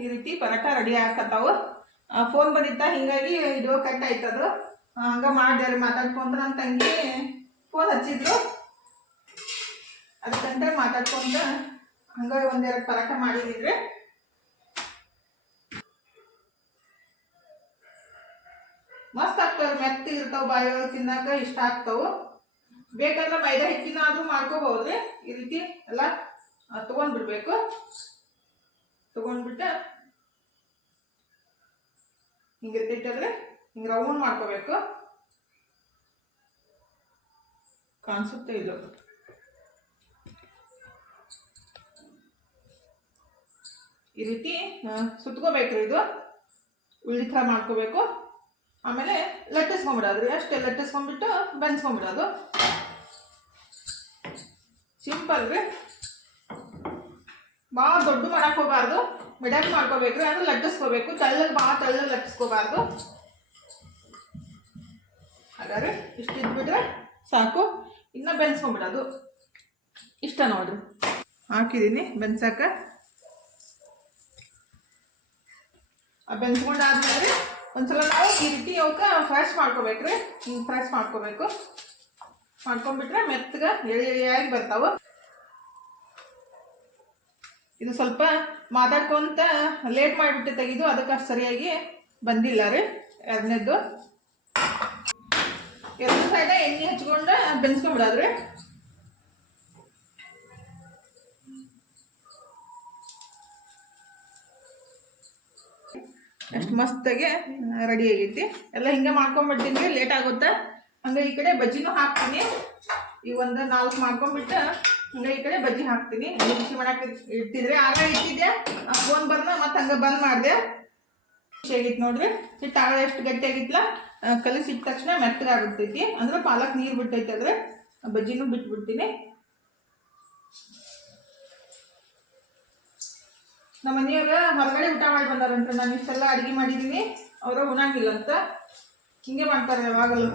ಈ ರೀತಿ ಪರಾಟ ರೆಡಿ ಆಗತ್ತಾವ. ಫೋನ್ ಬಂದಿತ್ತ, ಹಿಂಗಾಗಿ ವಿಡಿಯೋ ಕಟ್ ಆಯ್ತದು. ಹಂಗ ಮಾಡ್ಯಾರ ಮಾತಾಡ್ಕೊಂಡ್ರೆ ನನ್ನ ತಂಗಿ ಫೋನ್ ಹಚ್ಚಿದ್ರು, ಅದಕ್ಕಂತ ಮಾತಾಡ್ಕೊಂಡ ಹಂಗ ಒಂದೆರಡು ಪರಾಟ ಮಾಡಿದಿದ್ರೆ. ಮಸ್ತ್ ಆಗ್ತಾವ, ಮೆತ್ತಗೆ ಇರ್ತಾವ, ಬಾಯಿಯೊಳಗೆ ತಿನ್ನಾಕ ಇಷ್ಟ ಆಗ್ತಾವ. ಬೇಕಂದ್ರೆ ಮೈದಾ ಹಿಟ್ಟಿನ ಆದ್ರೂ ಮಾಡ್ಕೋಬಹುದ್ರಿ. ಈ ರೀತಿ ಎಲ್ಲ ತಗೊಂಡ್ಬಿಡ್ಬೇಕು. ತಗೊಂಡ್ಬಿಟ್ಟು ಹಿಂಗಿರ್ತಿಟ್ಟಂದ್ರೆ ಹಿಂಗೆ ರೌಂಡ್ ಮಾಡ್ಕೋಬೇಕು. ಕಾಣಿಸುತ್ತೆ ಇದು. ಈ ರೀತಿ ಸುತ್ಕೋಬೇಕ್ರಿ. ಇದು ಉಳ್ಳಿ ಥರ ಮಾಡ್ಕೋಬೇಕು. ಆಮೇಲೆ ಲಟ್ಟಿಸ್ಕೊಂಡ್ಬಿಡೋದ್ರಿ. ಅಷ್ಟೇ, ಲಟ್ಟಿಸ್ಕೊಂಡ್ಬಿಟ್ಟು ಬೆನ್ಸ್ಕೊಂಡ್ಬಿಡೋದು. ಸಿಂಪಲ್ ರೀ. ಭಾಳ ದೊಡ್ಡ ಮಾಡಕ್ಕೆ ಹೋಗಬಾರ್ದು, ಮಿಡಕ್ ಮಾಡ್ಕೋಬೇಕ್ರಿ. ಅಂದ್ರೆ ಲಟ್ಟಿಸ್ಕೋಬೇಕು. ತೆಳ್ಳಗೆ ಭಾಳ ತೆಳ್ಳಗೆ ಲಟ್ಟಿಸ್ಕೋಬಾರ್ದು. ಹಾಗಾದ್ರೆ ಇಷ್ಟು ಇದ್ಬಿಟ್ರೆ ಸಾಕು. ಇನ್ನು ಬೆನ್ಸ್ಕೊಂಡ್ಬಿಡೋದು. ಇಷ್ಟ ನೋಡ್ರಿ, ಹಾಕಿದ್ದೀನಿ ಬೆನ್ಸಾಕ. ಬೆನ್ಸ್ಕೊಂಡಾದ್ಮೇಲೆ ಒಂದ್ಸಲ ನಾವು ಈ ರೀತಿ ಅವಕ್ಕೆ ಫ್ರೆಶ್ ಮಾಡ್ಕೋಬೇಕ್ರಿ. ಹಿಂಗೆ ಫ್ರೆಶ್ ಮಾಡ್ಕೋಬೇಕು. ಮಾಡ್ಕೊಂಡ್ಬಿಟ್ರೆ ಮೆತ್ತಗೆ ಎಳಿ ಎಳಿಯಾಗಿ ಬರ್ತಾವ. ಇದು ಸ್ವಲ್ಪ ಮಾತಾಡ್ಕೊಂತ ಲೇಟ್ ಮಾಡಿಬಿಟ್ಟು ತೆಗೆದು ಅದಕ್ಕೆ ಅಷ್ಟು ಸರಿಯಾಗಿ ಬಂದಿಲ್ಲ ರೀ. ಎರಡನೇದ್ದು ಎರಡು ಸೈಡ ಎಣ್ಣೆ ಹಚ್ಕೊಂಡು ಬೆನ್ಸ್ಕೊಂಡ್ಬಿಡೋದ್ರಿ. ಅಷ್ಟು ಮಸ್ತಾಗಿ ರೆಡಿ ಆಗೈತಿ. ಎಲ್ಲ ಹಿಂಗೆ ಮಾಡ್ಕೊಂಡ್ಬಿಡ್ತೀನಿ, ಲೇಟ್ ಆಗುತ್ತೆ. ಹಂಗೆ ಈ ಕಡೆ ಬಜ್ಜಿನೂ ಹಾಕ್ತೀನಿ. ಈ ಒಂದು 4 ಮಾಡ್ಕೊಂಡ್ಬಿಟ್ಟು ಹಂಗೆ ಈ ಕಡೆ ಬಜ್ಜಿ ಹಾಕ್ತೀನಿ. ಬಿಸಿ ಮಾಡಕ್ಕೆ ಇಡ್ತಿದ್ರೆ ಆಗ ಇಟ್ಟಿದ್ದೆ, ಫೋನ್ ಬಂದ ಮತ್ತೆ ಹಂಗೆ ಬಂದ್ ಮಾಡಿದೆ. ಖುಷಿ ಆಗೈತಿ ನೋಡ್ರಿ. ಹಿಟ್ಟು ಆಗ ಎಷ್ಟು ಗಟ್ಟಿ ಆಗಿತ್ತಲ್ಲ, ಕಲಿಸಿಟ್ಟ ತಕ್ಷಣ ಮೆತ್ತಗಾಗ್ಬಿಡ್ತೈತಿ. ಅಂದ್ರೆ ಪಾಲಕ್ ನೀರು ಬಿಟ್ಟೈತೆ ಅದ್ರೆ ಬಜ್ಜಿನೂ ಬಿಟ್ಬಿಡ್ತೀನಿ. ನಮ್ಮ ಮನೆಯಾಗ ಹೊರಗಡೆ ಊಟ ಮಾಡಿ ಬಂದಾರಂತ. ನಾನು ಇಷ್ಟೆಲ್ಲ ಅಡುಗೆ ಮಾಡಿದ್ದೀನಿ, ಅವರು ಉಣಂಗಿಲ್ಲ ಅಂತ. ಹಿಂಗೆ ಮಾಡ್ತಾರೆ ಯಾವಾಗಲೂ.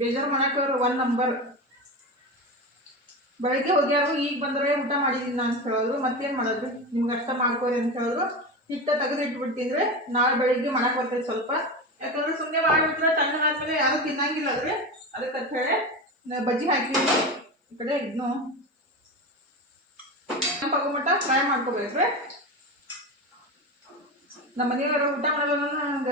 ಬೇಜಾರು ಮಾಡಕ್ಕೆ ಅವರು 1 ನಂಬರ್. ಬೆಳಗ್ಗೆ ಹೋಗ್ಯಾರು, ಈಗ ಬಂದರೆ ಊಟ ಮಾಡಿದ್ದೀನಿ ಅಂತ ಹೇಳೋದು. ಮತ್ತೇನು ಮಾಡೋದು, ನಿಮ್ಗೆ ಅರ್ಥ ಮಾಡ್ಕೋರಿ ಅಂತ ಹೇಳಿದ್ರು. ಹಿಟ್ಟ ತೆಗೆದು ಇಟ್ಬಿಡ್ತಿದ್ರೆ ನಾಳೆ ಬೆಳಿಗ್ಗೆ ಮಾಡಕ್ಕೆ ಬರ್ತೈತೆ ಸ್ವಲ್ಪ. ಯಾಕಂದ್ರೆ ಸುಮ್ಮನೆ ಮಾಡಿಬಿಟ್ರೆ ತಣ್ಣ ಆದ್ಮೇಲೆ ಯಾರು ತಿನ್ನಂಗಿಲ್ಲ ಅದ್ರೆ. ಅದಕ್ಕೆ ಅಂತ ಹೇಳಿ ಬಜ್ಜಿ ಹಾಕಿದ್ದೀನಿ. ಈ ಕಡೆ ಇದನ್ನು ಮಟ್ಟ ಫ್ರೈ ಮಾಡ್ಕೋಬೇಕ್ರೆ. ನಮ್ಮ ಮನೆಯವರು ಊಟ ಮಾಡಲ್ಲ.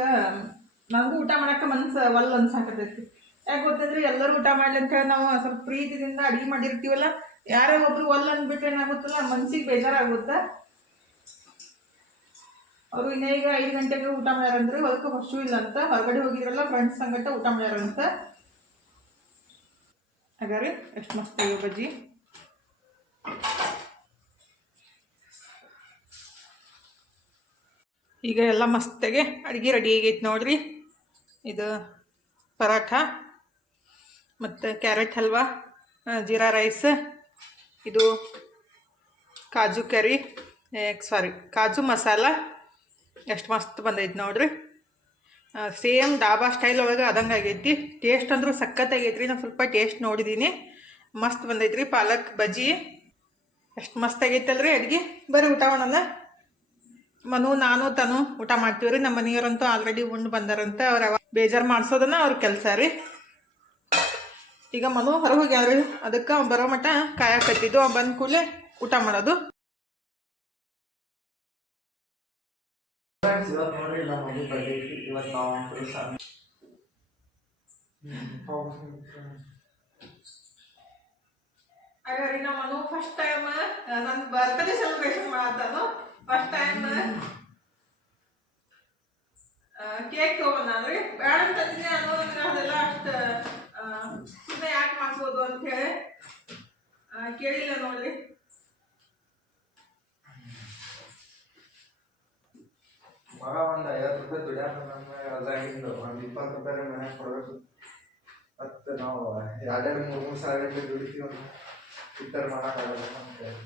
ನನಗೂ ಊಟ ಮಾಡಕ್ಕೆ ಮನ್ಸು ಒಲ್ಲ ಅನ್ಸಾಕತೈತಿ. ಯಾಕೆ ಗೊತ್ತಂದ್ರೆ ಎಲ್ಲರೂ ಊಟ ಮಾಡ್ಲಿ ಅಂತ ಹೇಳಿ ನಾವು ಸ್ವಲ್ಪ ಪ್ರೀತಿದಿಂದ ಅಡುಗೆ ಮಾಡಿರ್ತೀವಲ್ಲ, ಯಾರೋ ಒಬ್ರು ಒಲ್ಲ ಅಂದ್ಬಿಟ್ರೆ ಏನಾಗುತ್ತಲ್ಲ, ಮನ್ಸಿಗೆ ಬೇಜಾರಾಗುತ್ತಾ. ಅವರು ಇನ್ನೇ ಈಗ 5 ಗಂಟೆಗೆ ಊಟ ಮಾಡ್ಯಾರಂದ್ರೆ ಹೊರಕ್ಕೆ ಹಸು ಇಲ್ಲ ಅಂತ, ಹೊರಗಡೆ ಹೋಗಿದ್ರಲ್ಲ ಫ್ರೆಂಡ್ಸ್ ಸಂಗಟ ಊಟ ಮಾಡ್ಯಾರಂತ. ಹಾಗಾದ್ರೆ ಎಷ್ಟು ಮಸ್ತ್ ಇವೆ ಬಜ್ಜಿ. ಈಗ ಎಲ್ಲ ಮಸ್ತಾಗೆ ಅಡುಗೆ ರೆಡಿ ಆಗೈತೆ ನೋಡ್ರಿ. ಇದು ಪರಾಠ ಮತ್ತು ಕ್ಯಾರೆಟ್ ಹಲ್ವಾ, ಜೀರಾ ರೈಸ್, ಇದು ಕಾಜು ಕರಿ, ಕಾಜು ಮಸಾಲ. ಎಷ್ಟು ಮಸ್ತ್ ಬಂದೈತೆ ನೋಡ್ರಿ. ಸೇಮ್ ಡಾಬಾ ಸ್ಟೈಲ್ ಒಳಗೆ ಅದಂಗೆ ಆಗೈತಿ. ಟೇಸ್ಟ್ ಅಂದರೂ ಸಖತ್ತಾಗೈತ್ರಿ. ನಾನು ಸ್ವಲ್ಪ ಟೇಸ್ಟ್ ನೋಡಿದ್ದೀನಿ, ಮಸ್ತ್ ಬಂದೈತ್ರಿ. ಪಾಲಕ್ ಬಜ್ಜಿ ಎಷ್ಟು ಮಸ್ತ್ ಆಗೈತಲ್ರಿ ಅಡುಗೆ. ಬರ್ರಿ ಊಟ ಮಾಡೋಣ. ಮನು, ನಾನು, ತನು ಊಟ ಮಾಡ್ತೀವಿ ರೀ. ನಮ್ಮ ಮನೆಯವರಂತೂ ಆಲ್ರೆಡಿ ಉಂಡು ಬಂದಾರಂತ. ಅವ್ರು ಬೇಜಾರು ಮಾಡಿಸೋದನ್ನ ಅವ್ರ ಕೆಲಸ ರೀ. ಈಗ ಮನು ಹೊರಗೆ ಹೋಗ್ಯಾವ್ರಿ, ಅದಕ್ಕೆ ಅವ್ನು ಬರೋ ಮಟ್ಟ ಕಾಯಕತ್ತಿದ್ದು. ಅವ್ನು ಬಂದ ಕೂಡಲೇ ಊಟ ಮಾಡೋದು. ಇವತ್ತು ನೋಡ್ರಿ ನಮ್ಮ ಮನೆ ಬರ್ಡೇತಿ. ಇವತ್ತು ನಾವು ಹಾಗಾದ್ರೆ ನಮ್ಮ ಮನು ಫಸ್ಟ್ ಟೈಮ್ ನನ್ನ ಬರ್ತ್ಡೇ ಸೆಲೆಬ್ರೇಷನ್ ಮಾಡತ್ತಾನು. ಫಸ್ಟ್ ಟೈಮ್ ಕೇಕ್ ತೊಗೊಂಡ್ರಿ. ಬೇಡ ಅಂತಂದಿನಿ ಅನ್ನೋದನ್ನ ಅದೆಲ್ಲ ಅಷ್ಟು ಸುಮ್ಮನೆ ಯಾಕೆ ಮಾಡಿಸೋದು ಅಂತ ಹೇಳಿ ಕೇಳಿಲ್ಲ ನೋಡ್ರಿ. ಮಗ ಒಂದು 50 ರೂಪಾಯಿ ದುಡ್ಯಾಕ ಅದಾಗಿಂದು ಒಂದು 20 ರೂಪಾಯಿ ಮನ್ಯಾಗ ಕೊಡಬೇಕು. ಮತ್ತು ನಾವು 2-3 ಸಾವಿರ ಗಂಟೆ ದುಡಿತೀವಿ ಅಂತ ಇಟ್ಟರ್ ಮಾಡೋಕ್ಕಾಗಲ್ಲ ಅಂತ ಹೇಳಿ.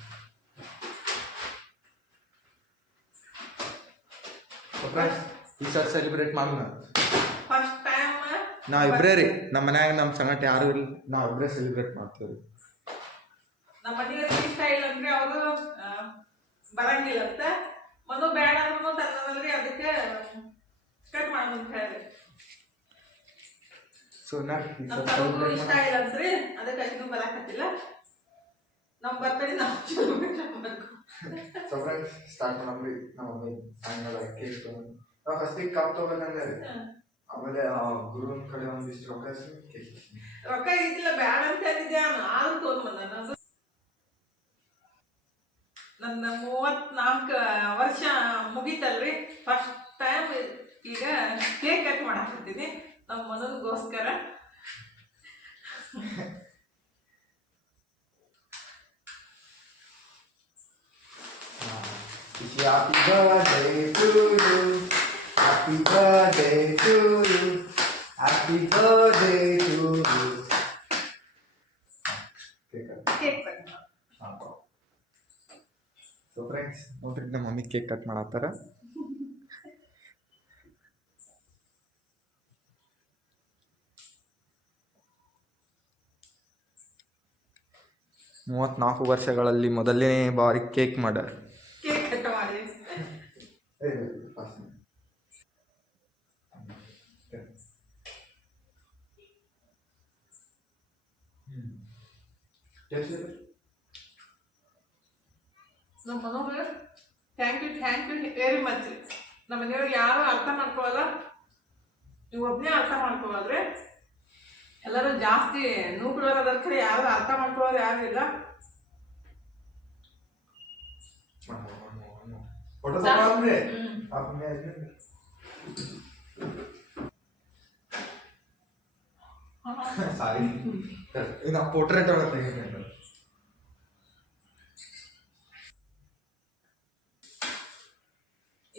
ಈ ಸರ್ ಸೆಲೆಬ್ರೇಟ್ ಮಾಡೋಣ. ಫಸ್ಟ್ ಟೈಮ್ ನಾವು ಇಬ್ಬರೇ ರೀ. ನಮ್ಮ ಮನ್ಯಾಗ ನಮ್ಮ ಸಂಗಟ ಯಾರು ಇಲ್ಲ, ನಾವು ಇಬ್ಬರೇ ಸೆಲೆಬ್ರೇಟ್ ಮಾಡ್ತೀವಿ ರೀ. ನಮ್ಮ ಮನೆಯವ್ರಿಗೆ ಇಷ್ಟ ಇಲ್ಲ ಅಂದ್ರೆ ಅವರು ಬರಂಗಿಲ್ಲ ಅಂತ. ಮನು ಬೇಡ ಅಂದ್ರೂ ತನ್ನದಲ್ರಿ, ಅದಕ್ಕೆ ಕಟ್ ಮಾಡೋಣ ಅಂತ ಹೇಳಿ. ಸೊ ಇಷ್ಟ ಇಲ್ಲ ಅಂದ್ರಿ, ಅದಕ್ಕೆ ಅಷ್ಟು ಬರಾಕತ್ತಿಲ್ಲ. ನಮ್ಮ ಬರ್ತಡೇ ನಾವು ಸೆಲೆಬ್ರೇಷನ್ ಮಾಡಬೇಕು. ಸೊ ಫ್ರೆಂಡ್ಸ್ ಸ್ಟಾರ್ಟ್ ಮಾಡಮ್ರಿ. ನಮ್ಮ ಮಮ್ಮಿ ಸಾಯಂಕಾಲ ಕೇಕ್ ತೊಗೊಂಡು ನಾವು ಫಸ್ಟಿಗೆ ಕಪ್ ತೊಗೋಬೇಕಂದ್ರೆ ರೀ. ಆಮೇಲೆ ಗುರುವಿನ ಕಡೆ ಒಂದಿಷ್ಟು ರೊಕ್ಕ ಕೇಕ್ ರೊಕ್ಕ ಇದ್ದಿಲ್ಲ, ಬ್ಯಾಡ ಅಂತ ಹೇಳಿದ್ದೆ. ಆದ್ರೂ ತೊಗೊಂಡ್ಬಂದ. ನನ್ನ 34 ವರ್ಷ ಮುಗೀತಲ್ರಿ. ಫಸ್ಟ್ ಟೈಮ್ ಈಗ ಕೇಕ್ ಕಟ್ ಮಾಡಾಕತ್ತೀನಿ ನಮ್ಮ ಮನಗೋಸ್ಕರ. Happy birthday to you. Happy birthday to you. Happy birthday to you. Cake cut. So friends ನೋಡ್ರಿ, ನಮ್ಮ ಮಮ್ಮಿ ಕೇಕ್ ಕಟ್ ಮಾಡತ್ತಾರ. ಮೂವತ್ನಾಲ್ಕು ವರ್ಷಗಳಲ್ಲಿ ಮೊದಲನೇ ಬಾರಿ ಕೇಕ್ ಮಾಡ್ಯಾರ. ಕೇಕ್ ಕಟ್ ಮಾಡಿ ನಮ್ಮ ಮನೋಗೆ ಥ್ಯಾಂಕ್ ಯು ವೆರಿ ಮಚ್. ನಮ್ಮ ಮನೆಯವ್ರಿಗೆ ಯಾರು ಅರ್ಥ ಮಾಡ್ಕೊಳ್ಳಲ್ಲ, ನೀವು ಒಬ್ಬನೇ ಅರ್ಥ ಮಾಡ್ಕೊಳ್ಳೋದ್ರೆ. ಎಲ್ಲರೂ ಜಾಸ್ತಿ ನೂಕುಳೋರು ಅದಕ್ಕೆ ಯಾರು ಅರ್ಥ ಮಾಡ್ಕೊಳ್ಳೋರು ಯಾರು ಇಲ್ಲ. ಸಾರಿ, ಪೋರ್ಟ್ರೇಟ್ ಒಳಗೆ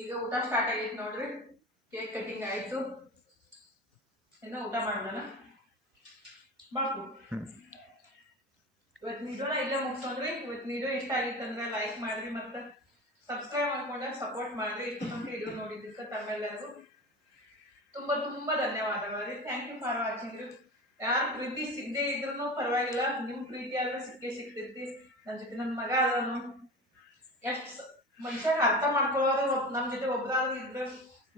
ಈಗ ಊಟ ಸ್ಟಾರ್ಟ್ ಆಗೈತೆ ನೋಡ್ರಿ. ಕೇಕ್ ಕಟಿಂಗ್ ಆಯಿತು, ಇನ್ನು ಊಟ ಮಾಡೋಣ. ಬಾಪು ಇವತ್ತಿನ ವಿಡಿಯೋನ ಇಲ್ಲೇ ಮುಗಿಸೋದ್ರಿ. ಇವತ್ತಿನ ವಿಡಿಯೋ ಇಷ್ಟ ಆಗಿತ್ತಂದ್ರೆ ಲೈಕ್ ಮಾಡಿರಿ ಮತ್ತು ಸಬ್ಸ್ಕ್ರೈಬ್ ಮಾಡ್ಕೊಂಡ್ರೆ ಸಪೋರ್ಟ್ ಮಾಡಿರಿ. ಇಷ್ಟು ತನಕ ವಿಡಿಯೋ ನೋಡಿದ್ದಕ್ಕೆ ತಮ್ಮೆಲ್ಲರಿಗೂ ತುಂಬ ತುಂಬ ಧನ್ಯವಾದಗಳು ರೀ. ಥ್ಯಾಂಕ್ ಯು ಫಾರ್ ವಾಚಿಂಗ್ ರೀ. ಯಾರು ಪ್ರೀತಿ ಸಿಗದೇ ಇದ್ರೂ ಪರವಾಗಿಲ್ಲ, ನಿಮ್ಮ ಪ್ರೀತಿ ಆದ್ರೆ ಸಿಗ್ತೈತಿ. ನನ್ನ ಜೊತೆ ನನ್ನ ಮಗ ಅದನು ಎಷ್ಟು ಮನುಷ್ಯಾಗ ಅರ್ಥ ಮಾಡ್ಕೊಳ್ಳೋರು ನಮ್ಮ ಜೊತೆ ಒಬ್ಬರಾದ್ರು ಇದ್ರೆ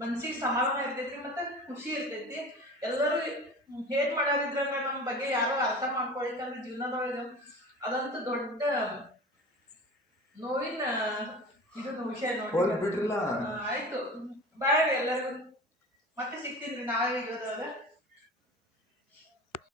ಮನ್ಸಿಗೆ ಸಮಾಧಾನ ಇರ್ತೈತಿ ಮತ್ತು ಖುಷಿ ಇರ್ತೈತಿ. ಎಲ್ಲರೂ ಹೇಟ್ ಮಾಡೋರಿದ್ರೆ ನಮ್ಮ ಬಗ್ಗೆ ಯಾರೋ ಅರ್ಥ ಮಾಡ್ಕೊಳಿಕಂದ್ರೆ ಜೀವನದೊಳಗೆ ಅದಂತೂ ದೊಡ್ಡ ನೋವಿನ ಇದು ವಿಷಯ ನೋಡಿ. ಬಿಟ್ರಿಲ್ಲ ಆಯ್ತು ಬಾಯ್ ಎಲ್ಲರಿಗೂ ಮತ್ತೆ ಸಿಗ್ತಿದ್ರಿ ನಾಳೆ ಇರೋದ್ರಾಗ.